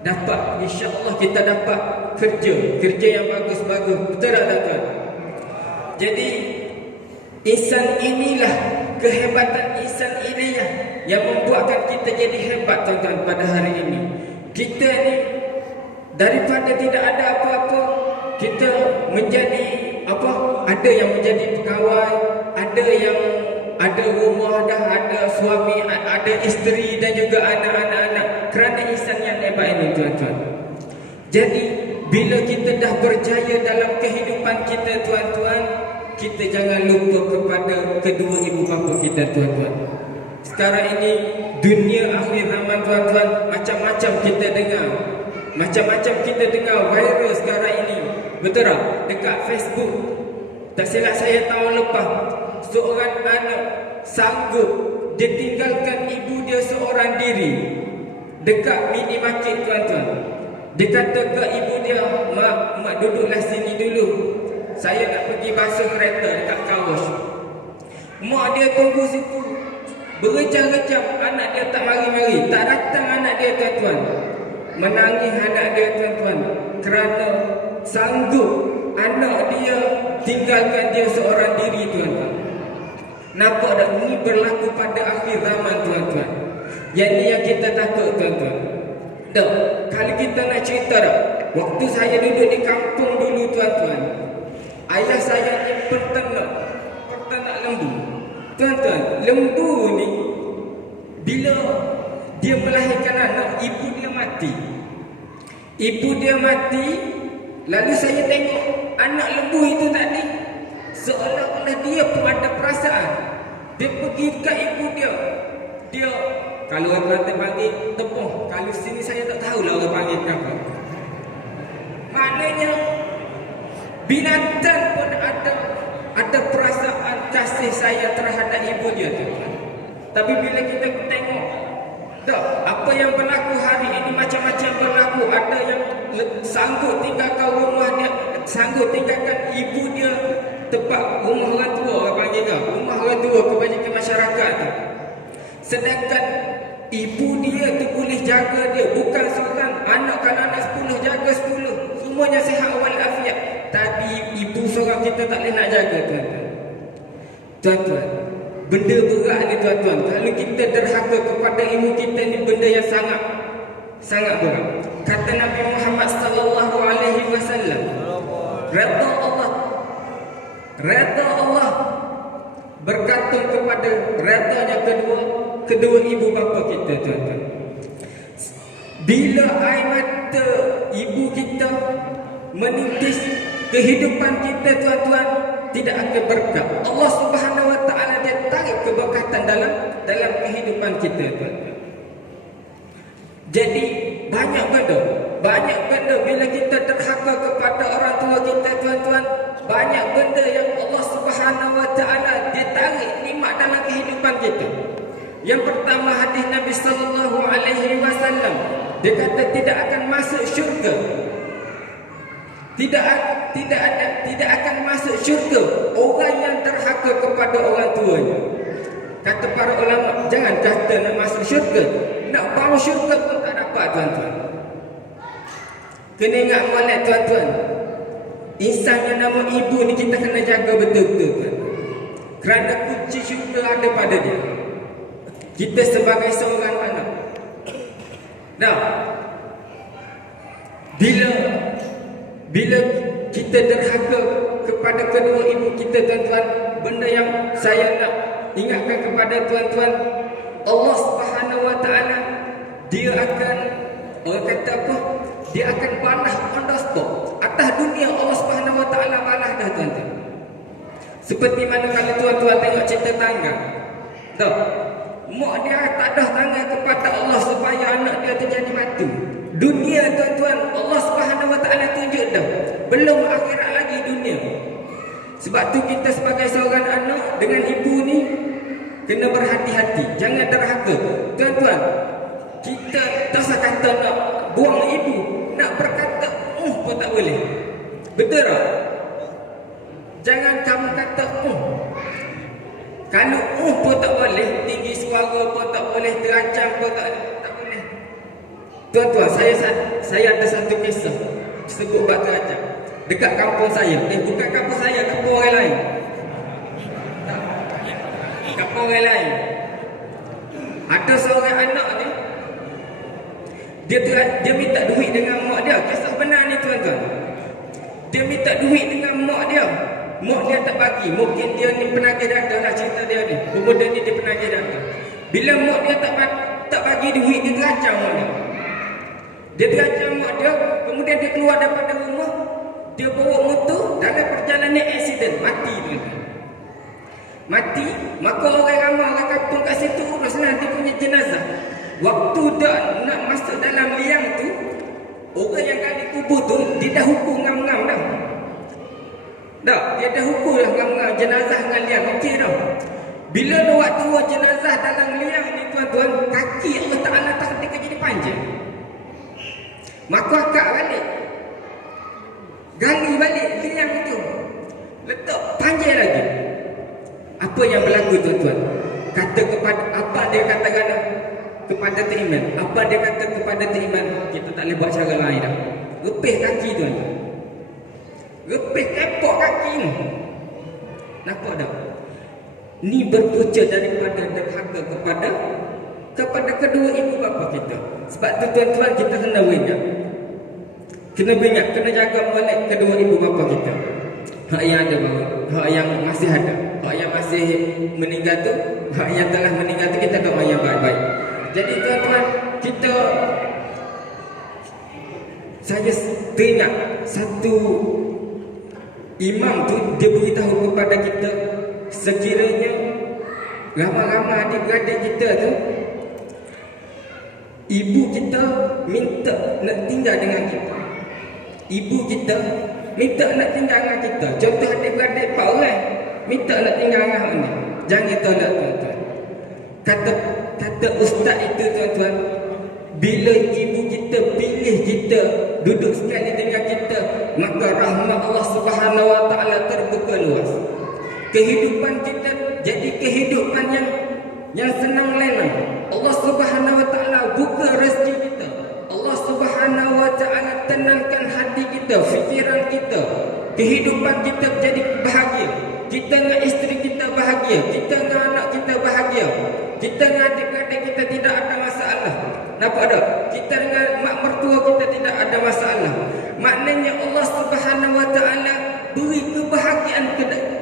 dapat, insya-Allah kita dapat kerja yang bagus-bagus. Betul tak tuan-tuan? Jadi insan inilah, kehebatan insan inilah yang membuatkan kita jadi hebat tuan-tuan pada hari ini. Kita ni daripada tidak ada apa-apa, kita menjadi apa? Ada yang menjadi pegawai, ada yang ada rumah dah, ada suami, ada isteri dan juga anak-anak kerana insan yang hebat ini tuan-tuan. Jadi bila kita dah berjaya dalam kehidupan kita tuan-tuan, kita jangan lupa kepada kedua ibu bapa kita tuan-tuan. Sekarang ini dunia akhir zaman tuan-tuan, macam-macam kita dengar. Macam-macam kita dengar viral sekarang ini. Betul tak? Dekat Facebook, tak silap saya tahun lepas, seorang anak sanggup dia tinggalkan ibu dia seorang diri dekat minimarket tuan-tuan. Dia kata ke ibu dia, mak duduklah sini dulu, saya nak pergi basuh kereta dekat kawash. Mak dia tunggu situ berjam-jam, anak dia tak mari-mari, tak datang anak dia tuan-tuan. Menangis anak dia tuan-tuan kerana sanggup anak dia tinggalkan dia seorang diri tuan-tuan. Nampak tak? Ini berlaku pada akhir zaman tuan-tuan. Yang ni yang kita takut tuan-tuan. Tak, kalau kita nak cerita tak, waktu saya duduk di kampung dulu tuan-tuan, ayah saya ni peternak lembu. Tuan-tuan, lembu ni bila dia melahirkan anak, ibu dia mati. Ibu dia mati, lalu saya tengok anak lembu itu tadi, seolah-olah dia pun ada perasaan. Dia pergi ke ibu dia. Dia, kalau orang Kelantan panggil tepuh, kalau sini saya tak tahulah orang panggil apa. Maknanya binatang pun ada perasaan kasih sayang terhadap ibu dia tu. Tapi bila kita tengok apa yang berlaku hari ini, macam-macam berlaku. Ada yang sanggup tinggalkan rumah dia, sanggup tinggalkan ibu dia tempat rumah orang tua, orang panggil tak, rumah orang tua, kebanyakan masyarakat tu. Sedangkan ibu dia tu boleh jaga dia, bukan seorang anak. Kalau anak 10 jaga 10, semuanya sihat walafiat. tadi ibu seorang kita tak boleh nak jaga, tuan-tuan. Tuan-tuan, benda berat ni tuan-tuan. Kalau kita derhaka kepada ibu kita ni, benda yang sangat berat. Kata Nabi Muhammad sallallahu alaihi wasallam, redha Allah bergantung kepada redanya kedua ibu bapa kita, tuan-tuan. Bila air mata ibu kita menitis, kehidupan kita, tuan-tuan, tidak akan berkah. Allah Subhanahu wa taala dia tarik keberkatan dalam kehidupan kita, tuan-tuan. Jadi banyak benda bila kita derhaka kepada orang tua kita, tuan-tuan, banyak benda yang Allah Subhanahu wa taala dia tarik nikmat dalam kehidupan kita. Yang pertama, hadis Nabi sallallahu alaihi wasallam, dia kata tidak akan masuk syurga. Tidak akan masuk syurga orang yang derhaka kepada orang tuanya. Kata para ulama, jangan kata nak masuk syurga, nak bau syurga pun tak dapat, tuan-tuan. Kena ingat molek, tuan-tuan. Insan yang nama ibu ni kita kena jaga betul-betul, tuan. Kerana kunci syurga ada pada dia. Kita sebagai seorang anak. Nah, bila kita derhaka kepada kedua ibu kita, tuan-tuan, benda yang saya nak ingatkan kepada tuan-tuan, Allah Subhanahu wa taala dia akan, orang kata apa? Dia akan balas on the spot. Atas dunia Allah Subhanahu wa taala balas dah, tuan-tuan. Seperti mana kalau tuan-tuan tengok cerita tangga. Tahu? Mak dia tak ada tangan kepada Allah supaya anak dia terjadi mati. Dunia, tuan-tuan, Allah Subhanahu wa taala tunjuk dah. Belum akhirat lagi dunia. Sebab tu kita sebagai seorang anak dengan ibu ni kena berhati-hati, jangan derhaka. Tuan-tuan, kita tak usah kata nak buang ibu, nak berkata pun tak boleh. Betul tak? Jangan kamu kata kalau pun tak boleh, tinggi suara pun tak boleh, terancam pun tak boleh. Tuan-tuan, saya ada satu kisah sebut bab terancam dekat kampung saya. Bukan kampung saya, kampung orang lain. Kampung orang lain. Ada seorang anak ni, dia minta duit dengan mak dia. Kisah benar ni, tuan-tuan. Dia minta duit dengan mak dia. Mak dia tak bagi. Mungkin dia ni penagih data lah cerita dia ni. Pemuda ni dia penagih data. Bila mak dia tak bagi duit, dia terancam mak dia. Dia terancam mak dia. Kemudian dia keluar daripada rumah. Dia bawa motor. Dalam perjalanan accident, mati, tuan-tuan. Mati. Maka orang ramai, orang kampung kat situ urus nanti punya jenazah. Waktu dah nak masuk dalam liang tu, orang yang kali kubur tu, dia dah hukum ngam-ngam dah. Dia dah hukum dah ngam-ngam jenazah dengan liang. Okey dah. Bila nak turun jenazah dalam liang ni, tuan-tuan, kaki Allah Ta'ala takdirkan jadi panjang. Maka akak balik, gali balik liang itu, letak panjang lagi. Apa yang berlaku, tuan-tuan? Kata kepada apa dia katakan kepada teriman? Apa dia kata kepada teriman? Kita tak boleh buat cara lain dah. Repih kaki, tuan-tuan. Repih kepok kaki ni. Nampak tak? Ni berpunca daripada derhaka kepada kedua ibu bapa kita. Sebab tu, tuan-tuan, kita kena ingat. Kena jaga balik kedua ibu bapa kita. Hak yang ada bawah, hak yang masih ada, hak yang masih meninggal tu, hak yang telah meninggal tu, kita doa yang baik-baik. Jadi, tuan-tuan, saya teringat satu imam tu, dia beritahu kepada kita, sekiranya ramai-ramai adik-beradik kita tu, ibu kita minta nak tinggal dengan kita. Ibu kita minta nak tinggal dengan kita. Contoh adik-beradik 4 orang minta nak tinggal dengan hak ni. Jangan tolak, tuan-tuan. Kata ustaz itu, tuan-tuan, bila ibu kita pilih kita duduk sekali dengan kita, maka rahmat Allah Subhanahu wa taala terbuka luas. Kehidupan kita jadi kehidupan yang senang lenang. Allah Subhanahu wa taala buka rezeki kita. Allah Subhanahu wa taala tenangkan hati kita, fikiran kita. kehidupan kita jadi bahagia. Kita dengan isteri kita bahagia, kita dengan anak kita bahagia, kita dengan adik-adik kita tidak ada masalah. Nampak tak? Kita dengan mak mertua kita tidak ada masalah. Maknanya Allah Subhanahu Wa Taala beri kebahagiaan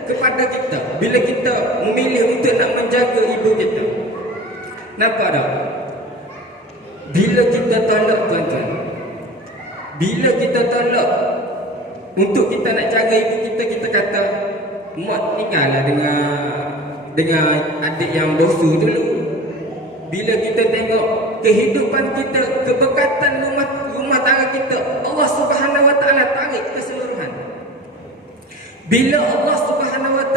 kepada kita bila kita memilih untuk nak menjaga ibu kita. Nampak tak? Bila kita tolak tuan-tuan, bila kita tolak untuk kita nak jaga ibu kita, kita kata mak tinggallah dengan adik yang bosu dulu. Bila kita tengok kehidupan kita, keberkatan rumah tangga kita, Allah Subhanahu Wa Taala tarik keseluruhan. Bila Allah Subhanahu Wa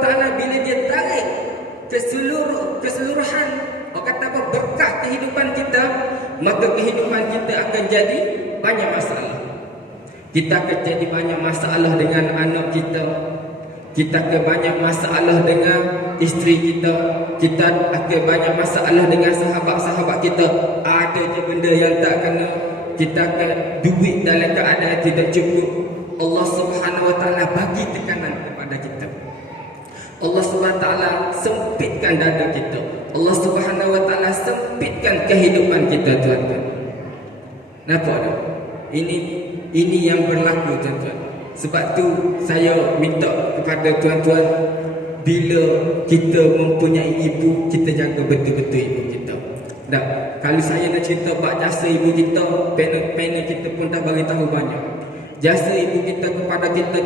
Taala bila dia tarik keseluruhan, orang kata apa, berkah kehidupan kita, maka kehidupan kita akan jadi banyak masalah. Kita akan jadi banyak masalah dengan anak kita. Kita akan banyak masalah dengan isteri kita. Kita akan banyak masalah dengan sahabat-sahabat kita. Ada je benda yang tak kena. Kita akan duit dalam keadaan tidak cukup. Allah Subhanahu Wa Taala bagi tekanan kepada kita. Allah Subhanahu Wa Taala sempitkan dada kita. Allah Subhanahu Wa Taala sempitkan kehidupan kita, tuan-tuan. Nampak tak? Ini yang berlaku, tuan-tuan. Sebab tu saya minta kepada tuan-tuan, bila kita mempunyai ibu, kita jaga betul-betul ibu kita. Tak, kalau saya nak cerita bab jasa ibu kita, panel kita pun dah bagi tahu banyak. Jasa ibu kita kepada kita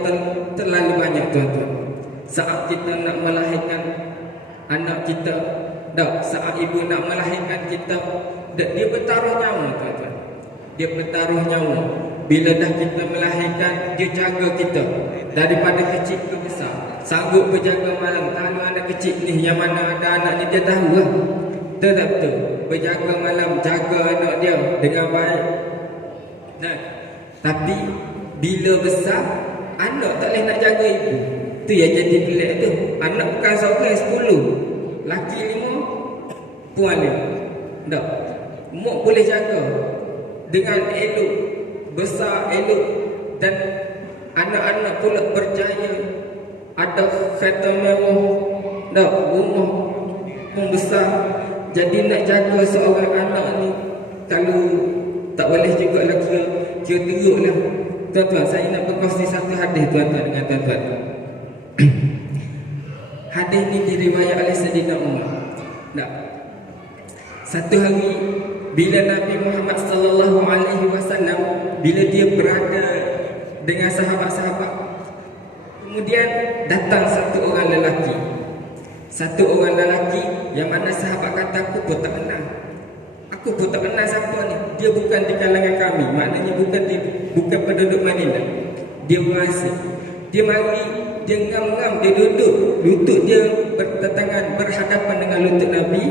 terlalu banyak, tuan-tuan. Saat kita nak melahirkan anak kita, tak, saat ibu nak melahirkan kita, dia bertaruh nyawa, tuan-tuan. Dia bertaruh nyawa. Bila dah kita melahirkan, dia jaga kita daripada kecil ke besar. Sanggup berjaga malam. Kalau anak kecil ni, yang mana ada anak ni, dia tahu lah. Betul-betul berjaga malam, jaga anak dia dengan baik. Nah, tapi bila besar, anak tak boleh nak jaga ibu. Tu yang jadi pelik tu. Anak bukan seorang 10, laki 5, puan 5. Tak, mak boleh jaga dengan elok, besar elok, dan anak-anak pula berjaya. Ada kereta mewah, tak, rumah pun besar. Jadi nak jaga seorang anak ni, kalau tak boleh juga lah kira teruk lah. Tuan-tuan, saya nak berkongsi satu hadis, tuan-tuan, dengan tuan-tuan. Hadis ni diriwayat oleh Sayyidina Umar. Tak, satu hari bila Nabi Muhammad sallallahu alaihi wasallam, bila dia berada dengan sahabat-sahabat, kemudian datang satu orang lelaki. Satu orang lelaki yang mana sahabat kata, aku pun tak kenal. Aku pun tak kenal siapa ni. Dia bukan di kalangan kami. Maknanya bukan penduduk Madinah. Dia orang asing. Dia mari, dia ngam-ngam, dia duduk. Lutut dia bertentangan, berhadapan dengan lutut Nabi.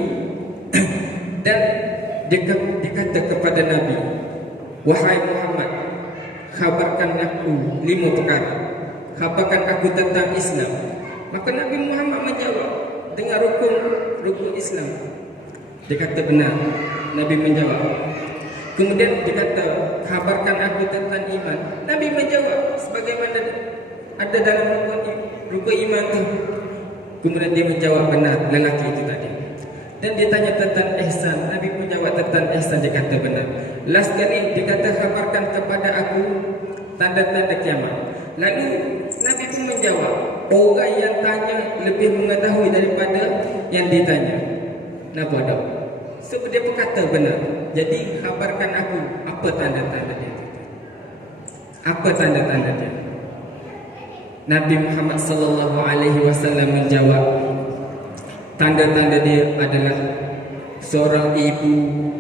Dan dia kata kepada Nabi, wahai Muhammad, khabarkan aku 5 perkara. Khabarkan aku tentang Islam. Maka Nabi Muhammad menjawab dengan rukun Islam. Dia kata benar. Nabi menjawab. Kemudian dia kata, khabarkan aku tentang iman. Nabi menjawab sebagaimana ada dalam rukun iman tu. Kemudian dia menjawab benar, lelaki itu tadi. Dan dia tanya tentang ihsan. Nabi pun jawab tentang ihsan. Dia kata benar. Last kali dia kata, khabarkan kepada aku tanda-tanda kiamat. Lalu Nabi pun menjawab, orang yang tanya lebih mengetahui daripada yang ditanya. Nampak tak? So dia berkata benar. Jadi khabarkan aku apa tanda-tanda dia. Apa tanda-tanda dia? Nabi Muhammad sallallahu alaihi wasallam menjawab, tanda-tanda dia adalah seorang ibu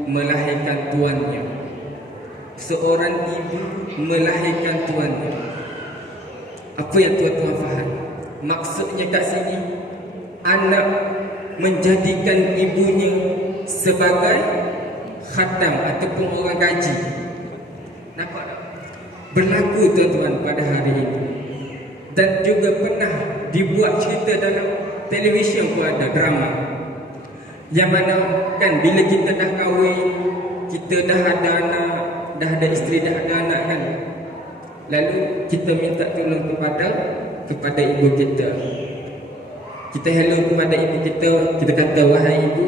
melahirkan tuannya. Seorang ibu melahirkan tuannya. Apa yang tuan-tuan faham? Maksudnya kat sini, anak menjadikan ibunya sebagai khatam ataupun orang gaji. Nampak tak? Berlaku, tuan-tuan, pada hari ini. Dan juga pernah dibuat cerita dalam televisyen pun ada drama. Yang mana kan bila kita dah kahwin, kita dah ada anak, dah ada isteri, dah ada anak kan. lalu kita minta tolong kepada ibu kita. Kita hello kepada ibu kita, kita kata, wahai ibu,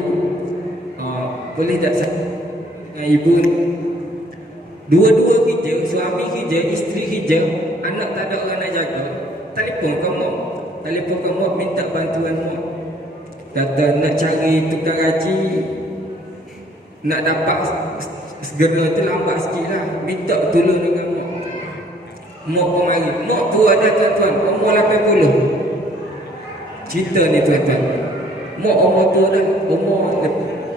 boleh tak saya dengan ibu? Dua-dua kerja, suami kerja, isteri kerja, anak tak ada orang nak jaga. Telefon kamu minta bantuan mu. Kata nak cari tukang gaji, nak dapat segera tu lambat sikit lah. Minta tolong dengan mu. Mak pun mari. Mak tu ada tuan-tuan, umur 80. Cerita ni tuan-tuan. Mak umur tu dah,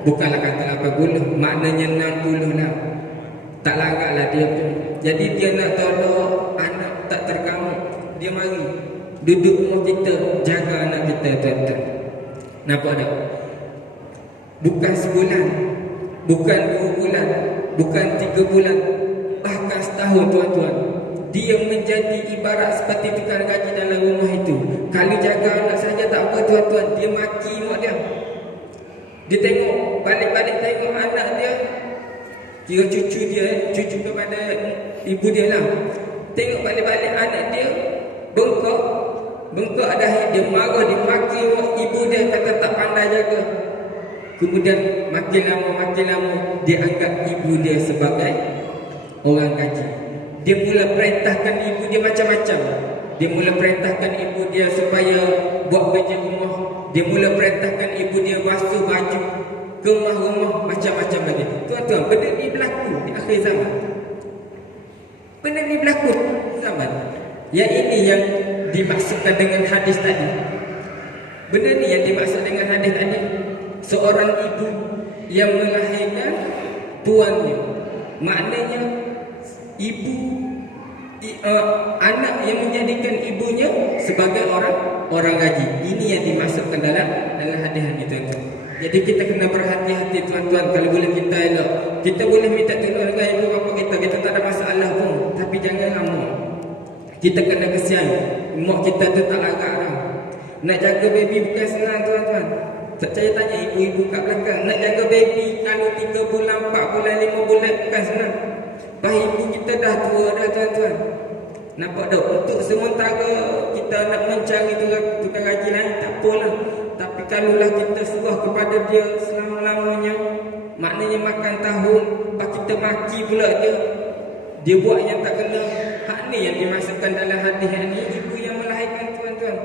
bukanlah kata 80, maknanya 60 lah. Tak laratlah dia pun. Jadi dia nak tolong anak tak tergamuk. Dia mari duduk rumah kita, jaga anak kita tuan-tuan. Nampak tak? Bukan sebulan, bukan 2 bulan, bukan 3 bulan, bahkan setahun tuan-tuan. Dia menjadi ibarat seperti tukang gaji dalam rumah itu. Kalau jaga anak saja tak apa tuan-tuan, dia maki mak dia. Dia tengok, balik-balik tengok anak dia, kira cucu dia, cucu kepada ibu dia lah. Tengok balik-balik anak dia bengkok dah, dia marah, dia maki ibu dia, kata tak pandai jaga. Kemudian makin lama dia anggap ibu dia sebagai orang gaji. Dia mula perintahkan ibu dia macam-macam. Dia mula perintahkan ibu dia supaya buat kerja rumah. Dia mula perintahkan ibu dia basuh baju, kemah rumah, macam-macam lagi. Tuan-tuan, benda ni berlaku di akhir zaman. Benda ni berlaku di zaman. Yang ini yang dimaksudkan dengan hadis tadi. Benda ni yang dimaksud dengan hadis tadi. Seorang ibu yang melahirkan tuannya, maknanya anak yang menjadikan ibunya sebagai orang gaji. Ini yang dimaksudkan dalam hadis ini tuan-tuan. Jadi kita kena berhati-hati tuan-tuan. Kalau boleh kita elok, kita boleh minta tolong dengan ibu bapa kita tak ada masalah pun. Tapi jangan lama. Kita kena kesian. Mak kita tu tak larat dah. Nak jaga baby bukan senang tuan-tuan. Tak percaya tanya ibu-ibu kat belakang. Nak jaga baby kalau 3 bulan, 4 bulan, 5 bulan bukan senang. Bahawa ibu kita dah tua dah tuan-tuan. Nampak tak? Untuk sementara kita nak mencari tukang gaji lain, tak apalah. Tapi kalaulah kita suruh kepada dia selama-lamanya, maknanya makan tahun, lepas kita maki pula dia buat yang tak kena. Hak ni yang dimasukkan dalam hadis ni, ibu yang melahirkan tuan-tuan.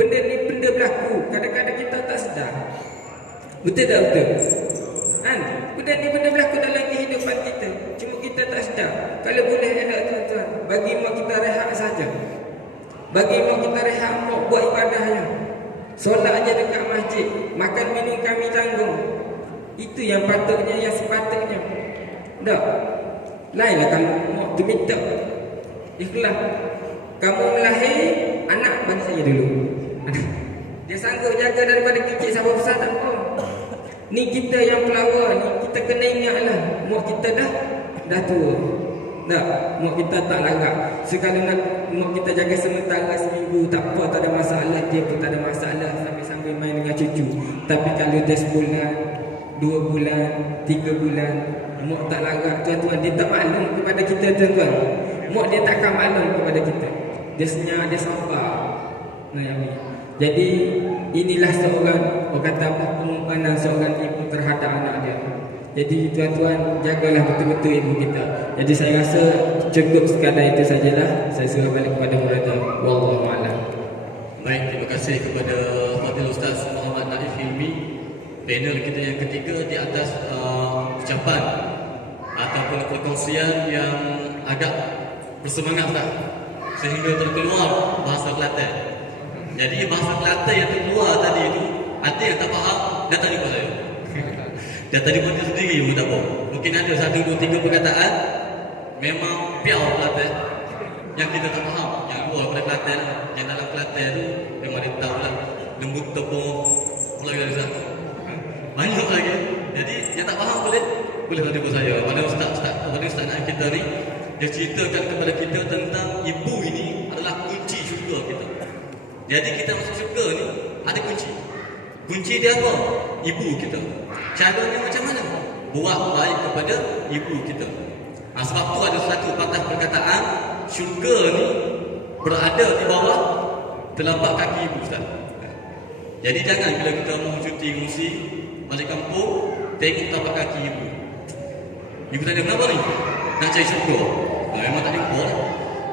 Benda ni benda berlaku, kadang-kadang kita tak sedar. Betul tak betul? Benda ni benda berlaku dalam kehidupan kita, cuma kita tak sedar. Kalau boleh elok tuan-tuan, bagi mak kita rehat saja. Bagi mak kita rehat, mak buat ibadahnya. Solat aja dekat masjid, makan minum kami tanggung. Itu yang patutnya, yang sepatutnya. Tak? Lainlah kamu mak tu minta ikhlas. Kamu melahir anak, bagi saya dulu. Dia sanggup jaga daripada kecil sampai besar tak apa. Ni kita yang pelawar ni, kita kena ingatlah mak kita dah tua. Tak, mak kita tak larat. Sekali nak mak kita jaga sementara seminggu, tak apa, tak ada masalah. Dia pun tak ada masalah sambil main dengan cucu. Tapi kalau dia sebulan, 2 bulan, 3 bulan, mak tak larat tuan-tuan. Dia tak maklum kepada kita tuan-tuan. Mak dia takkan maklum kepada kita. Dia senyap, dia sabar. Jadi inilah seorang, orang kata apa, pengumpanan seorang ibu terhadap anak dia. Jadi tuan-tuan, jagalah betul-betul ibu kita. Jadi saya rasa cukup sekadar itu sajalah. Saya serah balik kepada moderator. Wallahu a'lam. Baik, terima kasih kepada Fadil Ustaz Muhammad Naif Hilmi. Panel kita yang ketiga di atas ucapan ataupun perkongsian yang agak bersemangat Ustaz, sehingga terkeluar bahasa Kelantan. Jadi bahasa Kelantan yang terkeluar tadi itu, ada yang tak faham, datang jumpa saya. Dia tadi pun dia sendiri pun tak apa. Mungkin ada 1, 2, 3 perkataan memang piau Kelantan yang kita tak faham, yang luar daripada Kelantan. Yang dalam Kelantan tu memang dia tahu lah, lembut tepung pula kita Ustaz. Banyak lagi. Jadi yang tak faham boleh tanya jumpa saya. Mana Ustaz Naif kita ni, dia ceritakan kepada kita tentang ibu ini adalah kunci syurga kita. Jadi kita masuk syurga ni ada kunci. Kunci dia apa? Ibu kita. Caranya macam mana? Buat baik kepada ibu kita. Sebab tu ada satu patah perkataan, syurga ni berada di bawah telapak kaki ibu, Ustaz. Jadi jangan bila kita mau cuti ngungsi balik kampung, tengok telapak kaki ibu. Ibu tanya, kenapa ni? Nak cari syurga. Memang tak jumpa lah.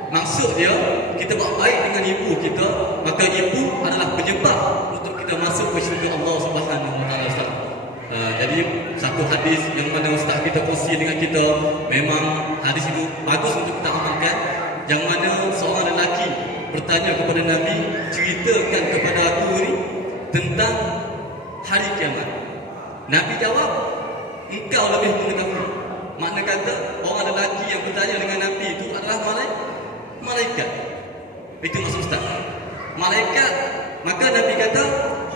Maksud dia, kita buat baik dengan ibu kita, maka ibu adalah penyebab untuk kita masuk ke syurga Allah Subhanahu Wa Taala, Ustaz. Jadi satu hadis yang mana Ustaz kita kongsi dengan kita, memang hadis itu bagus untuk kita amalkan. Yang mana seorang lelaki bertanya kepada Nabi, ceritakan kepada aku ni tentang hari kiamat. Nabi jawab, engkau lebih mengetahui. Makna kata orang lelaki yang bertanya dengan Nabi itu adalah malaikat. Itu maksud Ustaz. Malaikat. Maka Nabi kata,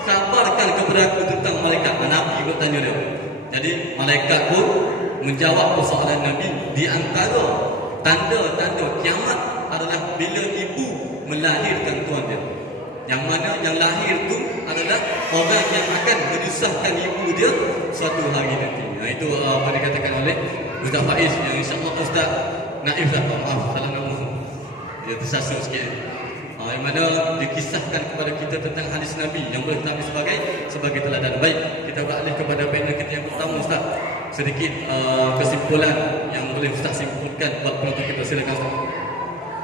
kabarkan kepada aku tentang malaikat. Nabi bertanya dia. Jadi malaikat pun menjawab persoalan Nabi. Di antara tanda-tanda kiamat adalah bila ibu melahirkan tuan dia. Yang mana yang lahir tu adalah orang yang akan menyusahkan ibu dia suatu hari nanti. Itu apa dikatakan oleh Ustaz Faiz, yang insyaAllah Ustaz Naif, Ustaz, maaf salah nama, dia tersasar sikit. Yang mana dikisahkan kepada kita tentang hadis Nabi yang boleh kita ambil sebagai teladan. Baik, kita beralih kepada panel kita yang pertama, Ustaz. Sedikit kesimpulan yang boleh Ustaz simpulkan buat penonton kita. Silakan, Ustaz.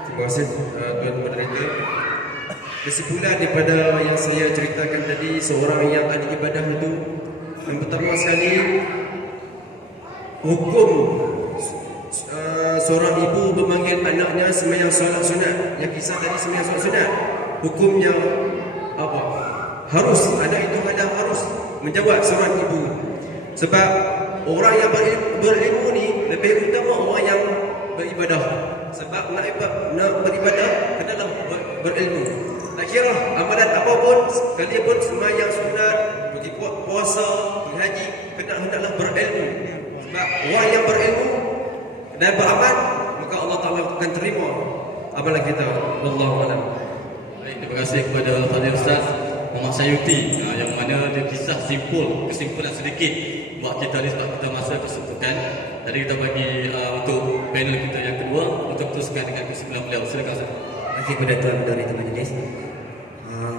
Terima kasih Tuan Moderator. Kesimpulan daripada yang saya ceritakan tadi, seorang yang ahli ibadah itu, yang pertama sekali, hukum seorang ibu memanggil anaknya sembahyang solat sunat. Yang kisah tadi sembahyang solat sunat, hukumnya apa? Harus, anak itu harus menjawab seorang ibu. Sebab orang yang berilmu ni lebih utama orang yang beribadah. Sebab nak beribadah kenalah berilmu. Tak kira amalan apapun, sekalipun sembahyang sunat, pergi puasa, pergi haji, hendaklah berilmu. Sebab orang yang berilmu dan beramal, maka Allah Ta'ala akan terima amalan kita. Wallahu a'lam. Baik, terima kasih kepada Fadil Ustaz Muhammad Sayuti, yang mana dia kisah kesimpulan sedikit buat kita ni sebab kita masa kesimpulan. Jadi kita bagi untuk panel kita yang kedua untuk teruskan dengan kesimpulan beliau. Silakan, Ustaz. Terima kasih kepada Tuan Moderator Majlis.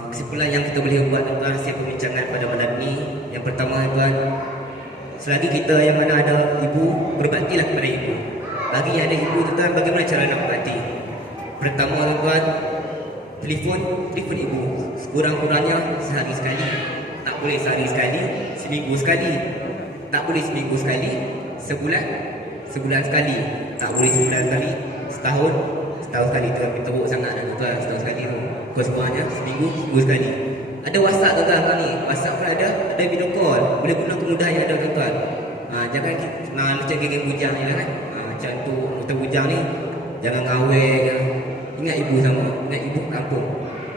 Kesimpulan yang kita boleh buat tentang hasil perbincangan pada malam ini, yang pertama, tuan, selagi kita yang mana ada ibu, berbaktilah kepada ibu. Bagi yang ada ibu, tuan, bagaimana cara nak berbakti? Pertama, tuan, telefon ibu. Sekurang-kurangnya sehari sekali. Tak boleh sehari sekali, seminggu sekali. Tak boleh seminggu sekali, sebulan sekali. Tak boleh sebulan sekali, setahun sekali. Tuan, kita teruk sangat tuan, setahun sekali tu. Semuanya seminggu sekali. Ada WhatsApp tuan ni. WhatsApp pun ada video call. Boleh guna kemudahan yang ada tuan. Jangan macam geng bujang ni lah kan. Macam tu kita bujang ni, jangan ngawek je. Ingat ibu sama, ingat ibu kampung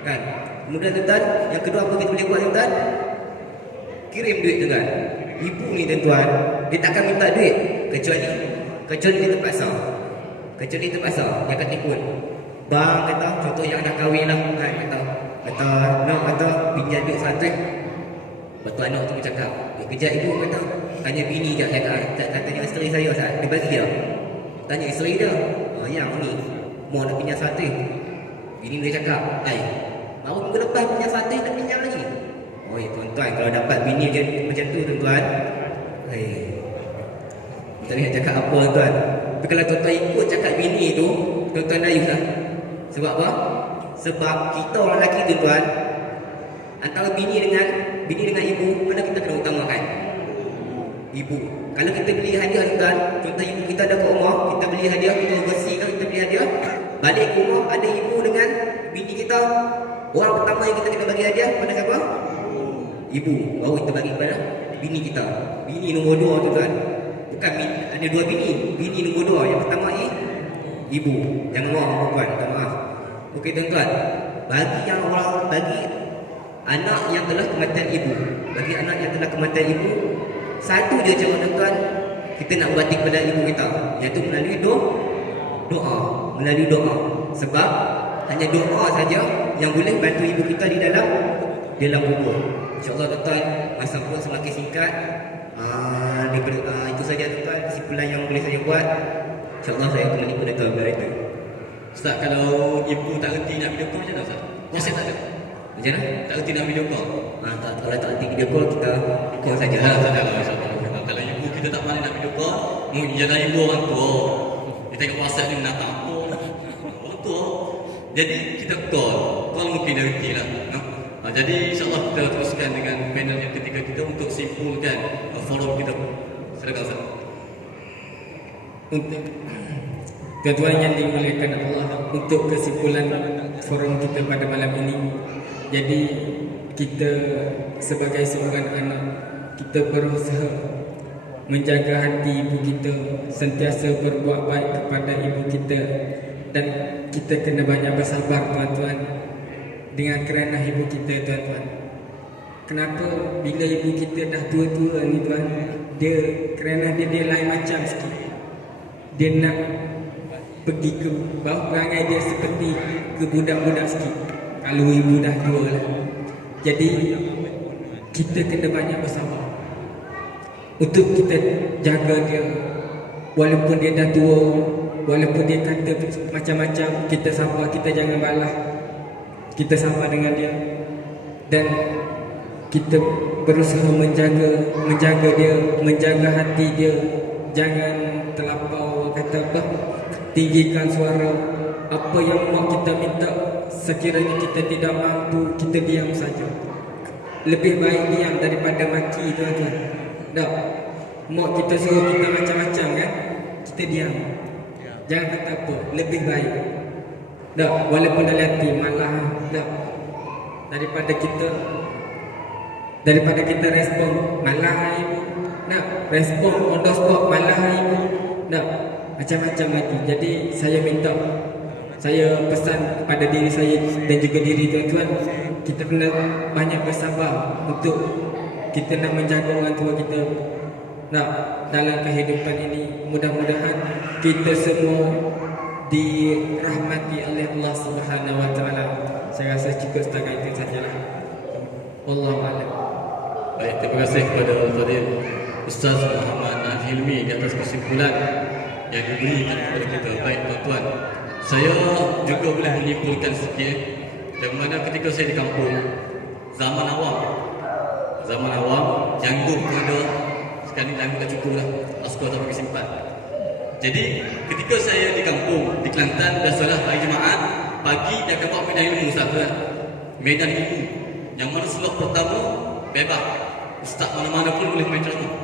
kan. Kemudian tuan, yang kedua apa kita boleh buat tuan? Kirim duit tuan. Ibu ni tuan, dia takkan minta duit kecuali dia terpaksa. Dia akan telefon. Bang kata, contoh yang dah kahwin lah kan, kata pinjam duit 100. Betul, anak tu bercakap, kejap ibu kata, tanya bini je, tanya isteri saya Ustaz, dia bagi dia. Tanya isteri dia, yang ni mau nak pinjam 100. Bini dia cakap, baru minggu lepas pinjam 100 nak pinjam lagi. Tuan-tuan, kalau dapat bini je macam tu tuan-tuan, tak boleh cakap apa tuan. Tapi kalau tuan-tuan ikut cakap bini tu, tuan-tuan layu lah. Sebab apa? Sebab kita orang lelaki tu tuan, antara bini dengan ibu, mana kita kena utamakan? Ibu. Kalau kita beli hadiah tuan, contoh ibu kita ada kat rumah, kita beli hadiah, kita bersihkan, kita beli hadiah, balik ke rumah ada ibu dengan bini kita, orang pertama yang kita kena bagi hadiah pada siapa? Ibu. Baru kita bagi kepada bini kita. Bini nombor 2 tu tuan. Bukan ada 2 bini nombor 2. Yang pertama ibu. Jangan lupa perempuan, minta maaf. Okey tuan-tuan, bagi anak yang telah kematian ibu, satu je cara tuan-tuan kita nak berbakti kepada ibu kita, iaitu melalui doa. Sebab hanya doa saja yang boleh bantu ibu kita di dalam kubur. InsyaAllah tuan-tuan, masa pun semakin singkat. Itu saja tuan-tuan kesimpulan yang boleh saya buat. InsyaAllah saya kembali kepada tuan-tuan itu. Ustaz, kalau ibu tak reti nak video call macam mana Ustaz? WhatsApp tak ada? Macam mana? Tak reti nak video call? Kalau tak nanti video call, kita call saja. Tak ada lah insyaAllah. Kalau ibu kita tak pandai nak video call, mungkin jadi ibu orang tua. Dia tengok WhatsApp ni nak apa? Orang tua. Jadi kita call mungkin dia reti lah. Jadi insyaAllah kita teruskan dengan panel yang ketiga kita untuk simpulkan forum kita. Silakan Ustaz. Untuk tuan-tuan yang dimuliakan Allah, untuk kesimpulan forum kita pada malam ini, jadi kita sebagai seorang anak, kita berusaha menjaga hati ibu kita, sentiasa berbuat baik kepada ibu kita, dan kita kena banyak bersabar tuan-tuan dengan kerana ibu kita tuan-tuan. Kenapa bila ibu kita dah tua-tua ni tuan, kerana dia lain macam sikit. Dia nak pergi ke bawah perangai dia seperti ke budak-budak sikit. Kalau ibu dah tua lah. Jadi kita kena banyak bersabar untuk kita jaga dia. Walaupun dia dah tua, walaupun dia kata macam-macam, kita sabar, kita jangan balas. Kita sabar dengan dia. Dan kita berusaha menjaga dia, menjaga hati dia. Jangan terlampau kata apa, tinggikan suara. Apa yang mak kita minta, sekiranya kita tidak mampu, kita diam saja. Lebih baik diam daripada maki tuan-tuan. Tak, mak kita suruh kita macam-macam kan, kita diam. Jangan kata apa, lebih baik. Tak, walaupun dalam hati malah tak, daripada kita respon malah ibu, nak respon on the spot malah ibu, nak macam-macam lagi. Jadi saya pesan kepada diri saya dan juga diri tuan-tuan, kita kena banyak bersabar untuk kita nak menjaga orang tua kita. Nak dalam kehidupan ini, mudah-mudahan kita semua dirahmati oleh Allah Subhanahu Wa Taala. Saya rasa cukup setakat itu sajalah. Wallahu a'lam. Baik, terima kasih kepada Fadil Ustaz Muhammad Hilmi di atas kesimpulan yang diberikan kepada kita. Baik tuan-tuan, saya juga boleh menyimpulkan sikit yang mana ketika saya di kampung, zaman awam janggut pun ada, sekali janggut dah cukup lah, askar tak pergi simpan. Jadi ketika saya di kampung di Kelantan, biasalah hari Jumaat pagi dia akan buat medan ilmu Ustaz kan? Medan ilmu yang mana slot pertama bebas, ustaz mana-mana pun boleh main ceramah.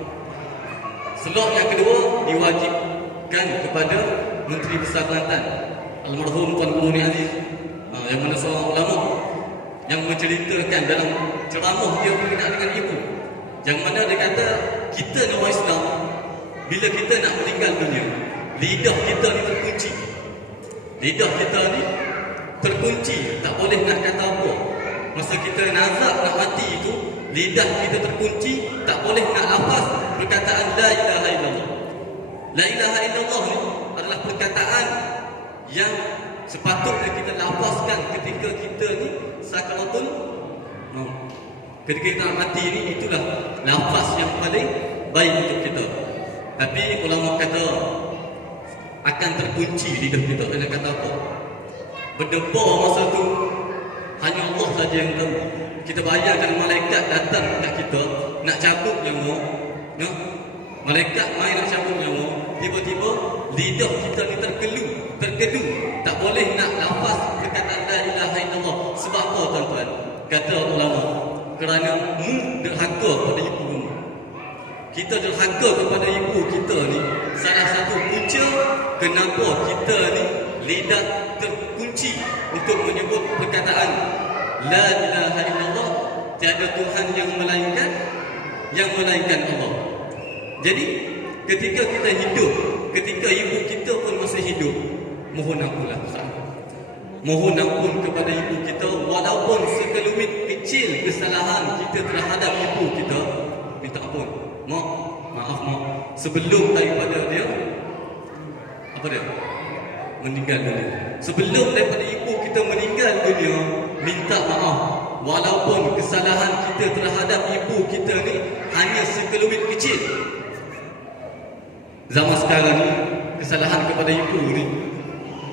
Slot yang kedua diwajibkan kepada Menteri Besar Kelantan Almarhum Tuan Guru Ni Aziz, yang mana seorang ulama yang menceritakan dalam ceramah dia berkenaan dengan ibu, yang mana dia kata kita ni orang Islam, bila kita nak meninggal dunia, lidah kita ni terkunci. Lidah kita ni terkunci, tak boleh nak kata apa. Masa kita nazak nak mati itu, lidah kita terkunci, tak boleh nak lafaz perkataan la ilaha illallah. La ilaha illallah ni adalah perkataan yang sepatutnya kita lafazkan ketika kita ni sakaratul maut. Ketika kita nak mati ni, itulah lafaz yang paling baik untuk kita. Tapi ulama kata akan terkunci lidah kita dengan kata apa? Berdebar masa tu hanya Allah saja yang tahu. Kita bayangkan malaikat datang dekat kita nak cabut nyawa, ya? Malaikat main nak cabut nyawa, tiba-tiba lidah kita ni terkedu, tak boleh nak lafaz perkataan la ilaha illallah. Sebab apa tuan-tuan? Kata ulama, kerana derhaka pada ibu rumah. Kita derhaka kepada ibu kita ni salah satu punca kenapa kita ni lidah terkunci untuk menyebut perkataan la ilaha illallah, tiada Tuhan yang melainkan Allah. Jadi ketika kita hidup, ketika ibu kita pun masih hidup, mohon ampunlah, mohon ampun kepada ibu kita. Walaupun sekelumit kecil kesalahan kita terhadap ibu kita, minta ampun. Maaf sebelum daripada dia meninggal dunia. Sebelum daripada ibu kita meninggal dunia, minta maaf. Walaupun kesalahan kita terhadap ibu kita ni hanya sekelumit kecil. Zaman sekarang ni, kesalahan kepada ibu ni,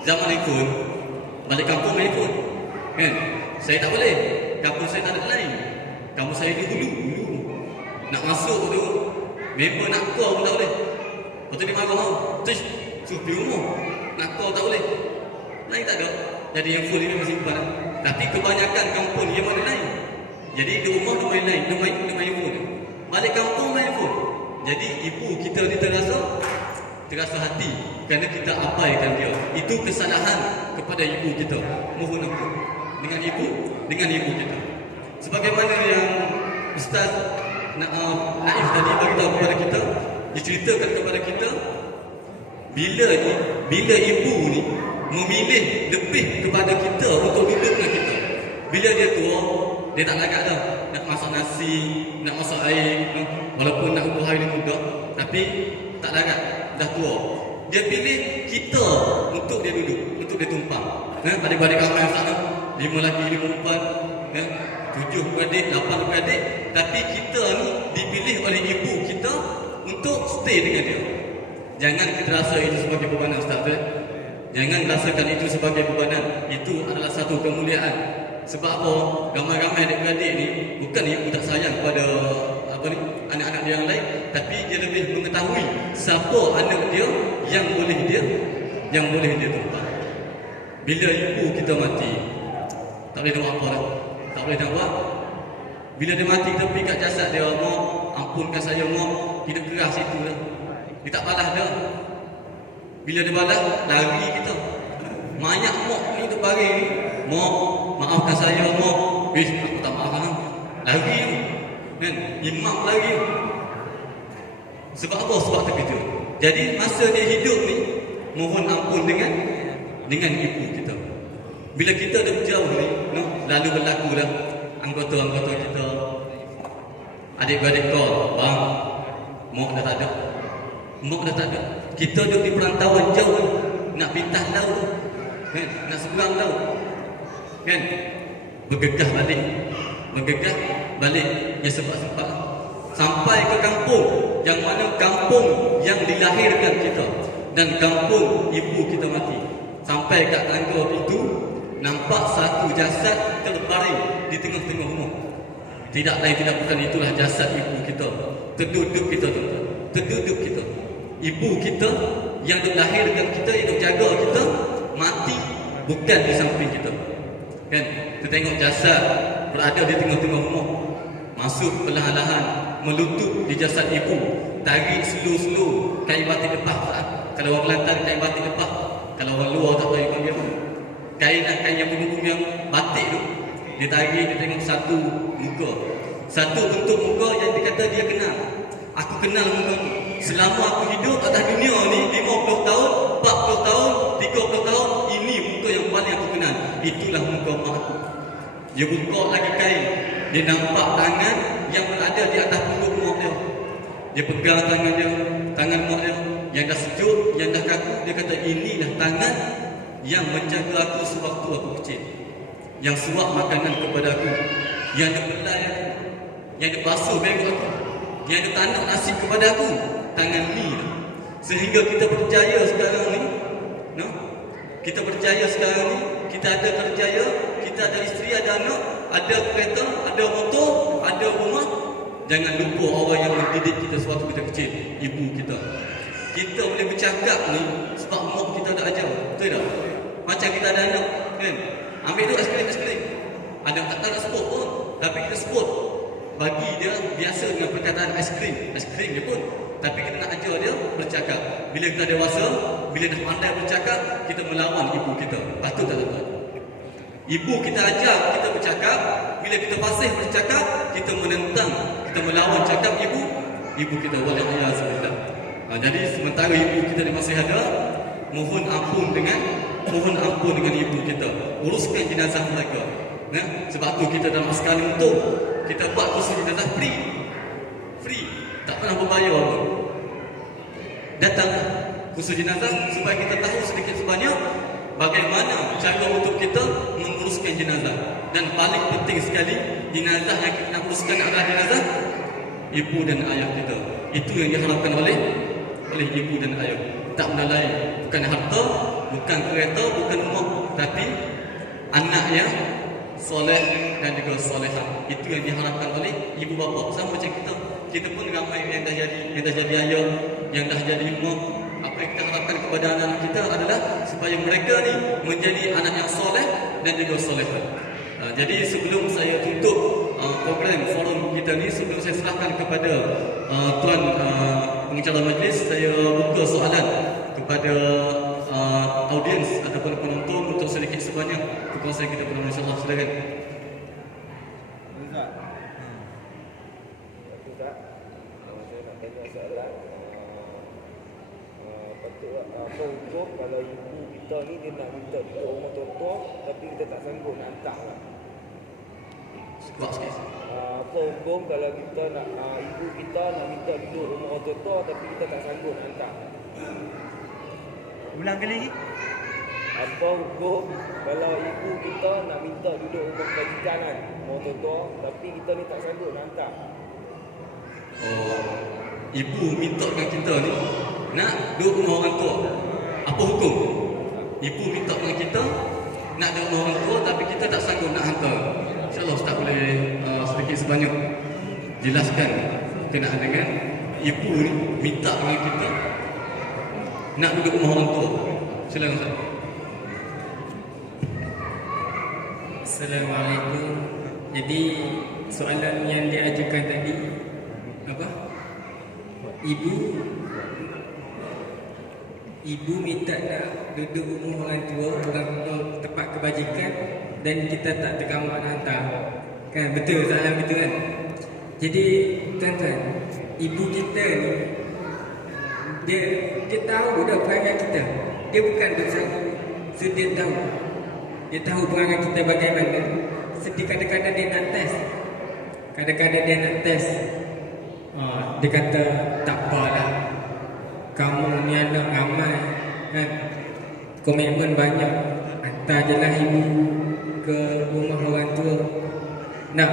zaman iPhone, Balik kampung main phone. Kan? Saya tak boleh. Kampung saya tak ada lain. Kampung saya ni dulu. Nak masuk tu, member nak call pun tak boleh. Lepas tu dia marah tau. Tish, suruh pergi rumah. Nak call tak boleh. Lain tak ada. Jadi yang phone ni memang simpan. Tapi kebanyakan kampung yang mana lain. Jadi di rumah dia main lain. Dia main phone. Balik kampung main phone. Jadi ibu kita ni terasa hati kerana kita abaikan dia. Itu kesalahan kepada ibu kita. Mohon ampun dengan ibu kita. Sebagaimana yang Ustaz Naif tadi beritahu kepada kita, diceritakan kepada kita, bila ibu ni memilih lebih kepada kita untuk duduk dengan kita. Bila dia tua, dia tak lagat dah nak masak nasi, nak masak air, walaupun nak ukur hari ni muda, tapi tak lagat, dah tua. Dia pilih kita untuk dia duduk, untuk dia tumpang. Adik-adik ramai sana, 5 lelaki, 5 perempuan, 7 beradik, 8 beradik, tapi kita ni dipilih oleh ibu kita untuk stay dengan dia. Jangan kita rasa itu sebagai bebanan, Ustaz. Jangan rasakan itu sebagai bebanan. Itu adalah satu kemuliaan. Sebab apa? Ramai-ramai adik-beradik ni bukan ibu tak sayang kepada anak-anak dia yang lain, tapi dia lebih mengetahui siapa anak dia yang boleh dia tumpang. Bila ibu kita mati, tak boleh nak buat apa dah. Tak boleh nak buat. Bila dia mati, kita pergi kat jasad dia, "Mak, ampunkan saya, Mak." Hidup keras itu dah. Dia tak balas dah. Bila dia balas, lari kita. Mayat mak ni tu baring ni, "Mak, maafkan saya, Mak." Aku tak maaf lah. Lari tu. Kan? Imam lari. Sebab apa? Sebab terkejut. Jadi masa dia hidup ni, mohon ampun dengan ibu kita. Bila kita dah jauh ni, lalu berlaku dah anggota-anggota kita, adik-beradik kau, bang, mak dah tak ada. Mak dah tak ada. Kita duduk di perantauan jauh, nak pintas laut, kan? Nak seberang laut, kan? Bergegah balik, ya sebab sampai ke kampung, yang mana kampung yang dilahirkan kita dan kampung ibu kita mati. Sampai kat tangga pintu, nampak satu jasad terbaring di tengah-tengah rumah. Tidak lain tidak bukan, itulah jasad ibu kita. Terduduk kita, tuan-tuan. Terduduk kita. Ibu kita yang dilahirkan kita, yang jaga kita, mati bukan di samping kita. Kan? Kita tengok jasad berada di tengah-tengah rumah. Masuk perlahan-lahan, melutut di jasad ibu. Tarik slow-slow kain batik lepas. Kalau orang Kelantan, kain batik lepas. Kalau orang luar tak tahu panggil apa. Kain yang berhubung yang batik tu, dia tarik, dia tengok satu muka. Satu bentuk muka yang dia kata dia kenal. Aku kenal muka tu. Selama aku hidup atas dunia ni 50 tahun, 40 tahun, 30 tahun, ini muka yang paling aku kenal. Itulah muka mak aku. Dia buka lagi kain. Dia nampak tangan yang berada di atas pundak mak dia. Dia pegang tangan dia, tangan mak dia yang dah sejuk, yang dah kaku. Dia kata inilah tangan yang menjaga aku sewaktu aku kecil, yang suap makanan kepada aku, yang dia belai aku, yang dia basuh begu aku, yang dia tanak nasi kepada aku. Tangan ni lah. Sehingga kita berjaya sekarang ni, kita berjaya sekarang ni, kita ada kerjaya, kita ada isteri, ada anak, ada kereta, ada motor, ada rumah. Jangan lupa orang yang mendidik kita sewaktu kita kecil, ibu kita. Kita boleh bercakap ni sebab mak kita dah ajar. Betul tak? Macam kita ada anak, kan? Ambil tu aiskrim. Ada tak nak sebut pun, tapi kita sebut. Bagi dia biasa dengan perkataan aiskrim je pun. Tapi kita nak ajar dia bercakap. Bila kita dewasa, bila dah pandai bercakap, kita melawan ibu kita. Patut tak tuan? Ibu kita ajar kita bercakap. Bila kita fasih bercakap, kita menentang, kita melawan cakap ibu kita. Waliyahzubillah. Jadi sementara ibu kita ni masih ada, mohon ampun dengan ibu kita. Uruskan jenazah mereka. Sebab tu kita dalam sekali untuk kita buat kursus jenazah free, tak pernah berbayar pun. Datang kursus jenazah supaya kita tahu sedikit sebanyak bagaimana cara untuk kita menguruskan jenazah. Dan paling penting sekali, jenazah yang kita nak uruskan adalah jenazah ibu dan ayah kita. Itu yang diharapkan oleh ibu dan ayah. Tak benda lain, bukan harta, bukan kereta, bukan rumah, tapi anaknya soleh dan juga solehah. Itu yang diharapkan oleh ibu bapa. Sama macam kita pun ramai yang dah jadi ayah, yang dah jadi mak. Apa yang kita harapkan kepada anak-anak kita adalah supaya mereka ni menjadi anak yang soleh dan juga solehah. Jadi sebelum saya tutup program forum kita ni, sebelum saya serahkan kepada tuan pengacara majlis, saya buka soalan kepada audiens ataupun penonton untuk sedikit sebanyak perkongsian kita pada insya-Allah. Silakan. Ustaz. Ustaz, saya nak tanya soalan. Apa hukum kalau ibu kita ni dia nak minta duduk rumah tua tapi kita tak sanggup nak hantar lah? Kuat sikit. Apa hukum kalau kita nak ibu kita nak minta duduk rumah tua tapi kita tak sanggup nak hantar? Ulang kali lagi. Apa hukum kalau ibu kita nak minta duduk rumah kebajikan kan, rumah tua tapi kita ni tak sanggup nak hantar? Oh, ibu minta dengan kita ni nak duduk rumah orang tua. Apa hukum? Ibu minta dengan kita nak duduk rumah orang tua tapi kita tak sanggup nak hantar. InsyaAllah Ustaz boleh sedikit sebanyak jelaskan berkenaan dengan ibu ni minta dengan kita nak duduk rumah orang tua. Silakan Ustaz. Assalamualaikum. Jadi soalan yang diajukan tadi apa? Ibu minta nak duduk rumah orang tua, orang tempat kebajikan, dan kita tak tergamak nak hantar. Kan betul soalan betul kan? Jadi tuan-tuan, ibu kita ni dia tahu dah perangai kita. Dia bukan bersama. So dia tahu. Dia tahu perangai kita bagaimana. Sedih kadang-kadang dia nak test. Kadang-kadang dia nak test. Dia kata tak apalah, kamu ni anak ramai kan, komitmen banyak, hantar je lah ibu ke rumah orang tua. Nak,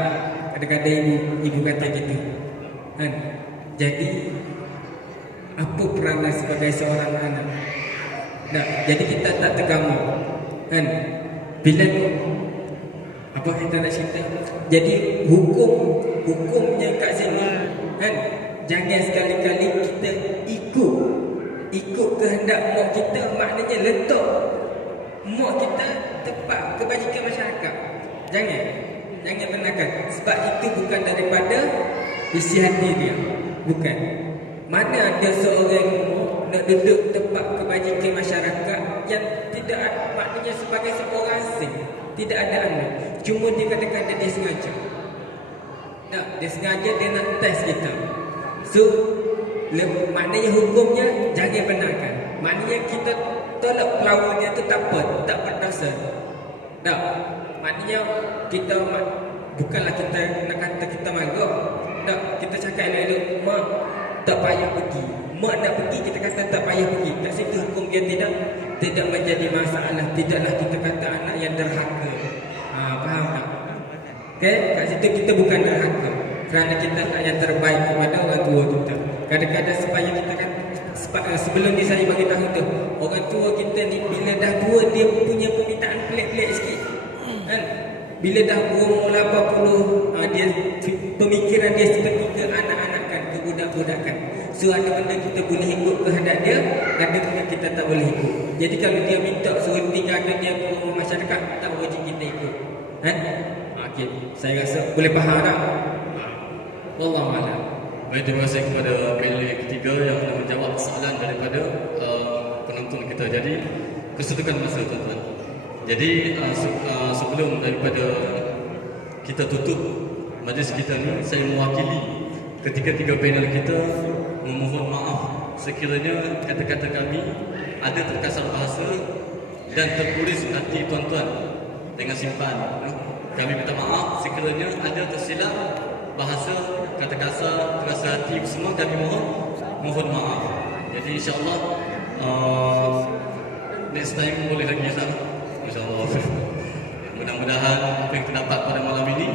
kadang-kadang ibu kata gitu kan. Jadi apa peranan sebagai seorang anak? Nah, jadi kita tak tergamak kan. Bila apa kita nak cerita? Jadi hukumnya kat sini kan, jangan sekali-kali kita ikut kehendak mak kita. Maknanya letak mak kita tempat kebajikan masyarakat. Jangan benarkan. Sebab itu bukan daripada isi hati dia. Bukan. Mana ada seorang nak duduk tempat kebajikan masyarakat yang tidak ada, maknanya sebagai seorang asing, tidak ada anak. Cuma dia kadang-kadang dia sengaja. Dia sengaja dia nak test kita. So maknanya hukumnya jangan benarkan. Maknanya kita tolak pelawan dia tu tak apa, tak berdosa. Tak. Maknanya kita bukanlah kita nak kata kita marah. Tak, kita cakap elok-elok, mak tak payah pergi. Mak nak pergi, kita kata tak payah pergi. Kat situ hukum dia tidak menjadi masalah. Tidaklah kita kata anak yang derhaka. Faham tak? Okay? Kat situ kita bukan derhaka, kerana kita nak yang terbaik kepada orang tua kita. Kadang-kadang supaya kita kan, sebelum ni saya bagi tahu tu, orang tua kita ni bila dah tua dia punya permintaan pelik-pelik sikit kan? Bila dah umur 80, dia pemikiran dia seperti ke anak-anakan, ke budak-budakan. So ada benda kita boleh ikut kehendak dia, ada benda kita tak boleh ikut. Jadi kalau dia minta suruh tinggalkan dia ke rumah masyarakat, tak wajib kita ikut kan? Okay. Saya rasa boleh faham tak? Wallahualam. Baik, terima kasih kepada panel ketiga yang telah menjawab soalan daripada penonton kita. Jadi kesetukan masa tuan-tuan. Jadi sebelum daripada kita tutup majlis kita ni, saya mewakili ketiga-tiga panel kita memohon maaf sekiranya kata-kata kami ada terkasar bahasa dan tertulis hati tuan-tuan dengan simpan. Kami minta maaf sekiranya ada tersilap bahasa, kata kasar, terasa hati, semua kami mohon maaf. Jadi insya-Allah next time boleh lagi insya-Allah. Mudah-mudahan apa yang terdapat pada malam ini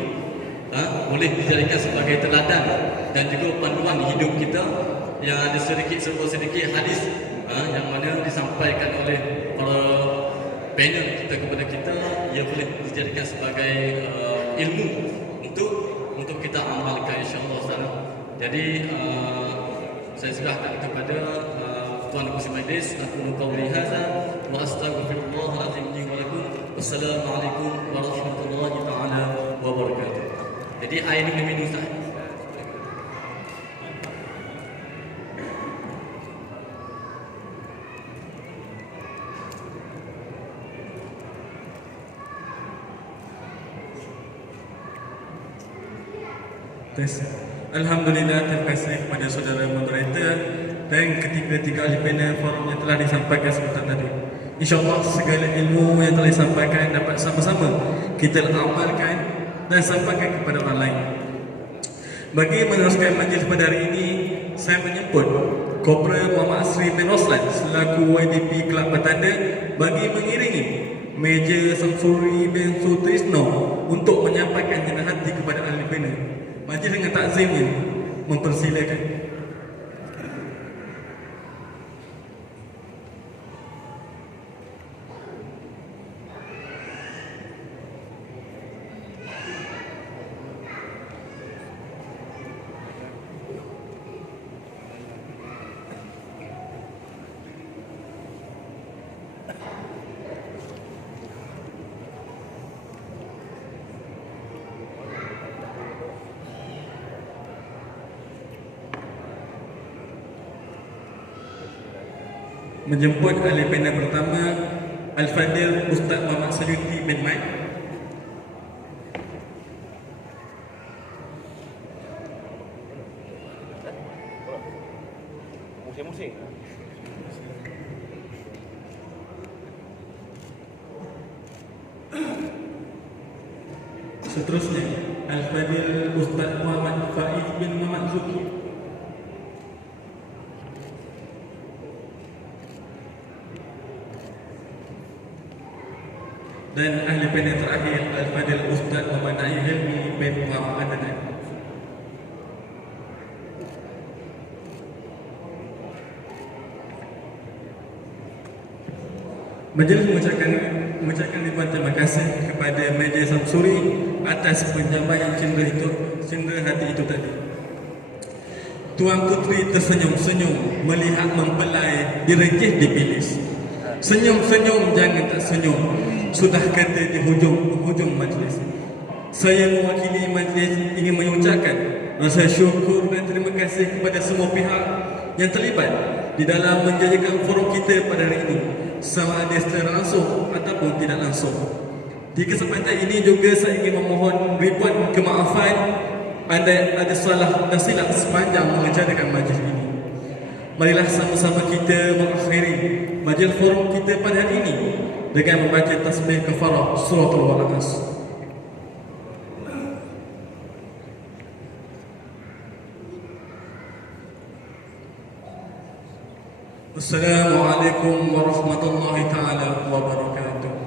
boleh dijadikan sebagai teladan dan juga panduan hidup kita, yang ada sedikit hadis yang mana disampaikan oleh para panel kita kepada kita, ia boleh dijadikan sebagai ilmu untuk kita amalkan insya-Allah sana. Jadi saya serahkan kepada Tuan Kursi Majlis. Aku qauli hadza wa astaghfirullah al-azim li wa lakum. Wassalamualaikum warahmatullahi taala wabarakatuh. Jadi air ni minum Ustaz. Alhamdulillah, terima kasih kepada saudara moderator dan ketiga-tiga ahli panel forum yang telah disampaikan sebentar tadi. InsyaAllah segala ilmu yang telah disampaikan dapat sama-sama kita amalkan dan sampaikan kepada orang lain. Bagi meneruskan majlis pada hari ini, saya menyebut Kopral Muhammad Asri bin Roslan selaku YDP Kelab Batanda bagi mengiringi Meja Samsuri bin Sutrisno untuk menyampaikan jenah hati kepada ahli panel. Majlis dengan takzimnya mempersilakan. Menjemput ahli panel pertama Al-Fadil Ustaz Muhammad Saluti bin Maid. Musim-musim. Seterusnya Al-Fadil Ustaz Muhammad Faiz bin Muhammad Zuki. Dan ahli panel terakhir Al-Fadil Ustaz Muhammad Naim Hilmi bin Muhammad Adnan. Majlis mengucapkan ribuan terima kasih kepada Meja Samsuri atas penyampaian cendera hati itu tadi. Tuan Putri tersenyum-senyum melihat mempelai direjeh dipilis. Senyum-senyum, jangan tak senyum. Sudah kata di hujung majlis. Saya mewakili majlis ingin mengucapkan rasa syukur dan terima kasih kepada semua pihak yang terlibat di dalam menjayakan forum kita pada hari ini, sama ada secara langsung ataupun tidak langsung. Di kesempatan ini juga saya ingin memohon ribuan kemaafan ada salah dan silap sepanjang mengajarkan majlis ini. Marilah sama-sama kita mengakhiri majlis forum kita pada hari ini dengan membaca tasbih kafarah suratul Waqiah. Assalamualaikum warahmatullahi taala wabarakatuh.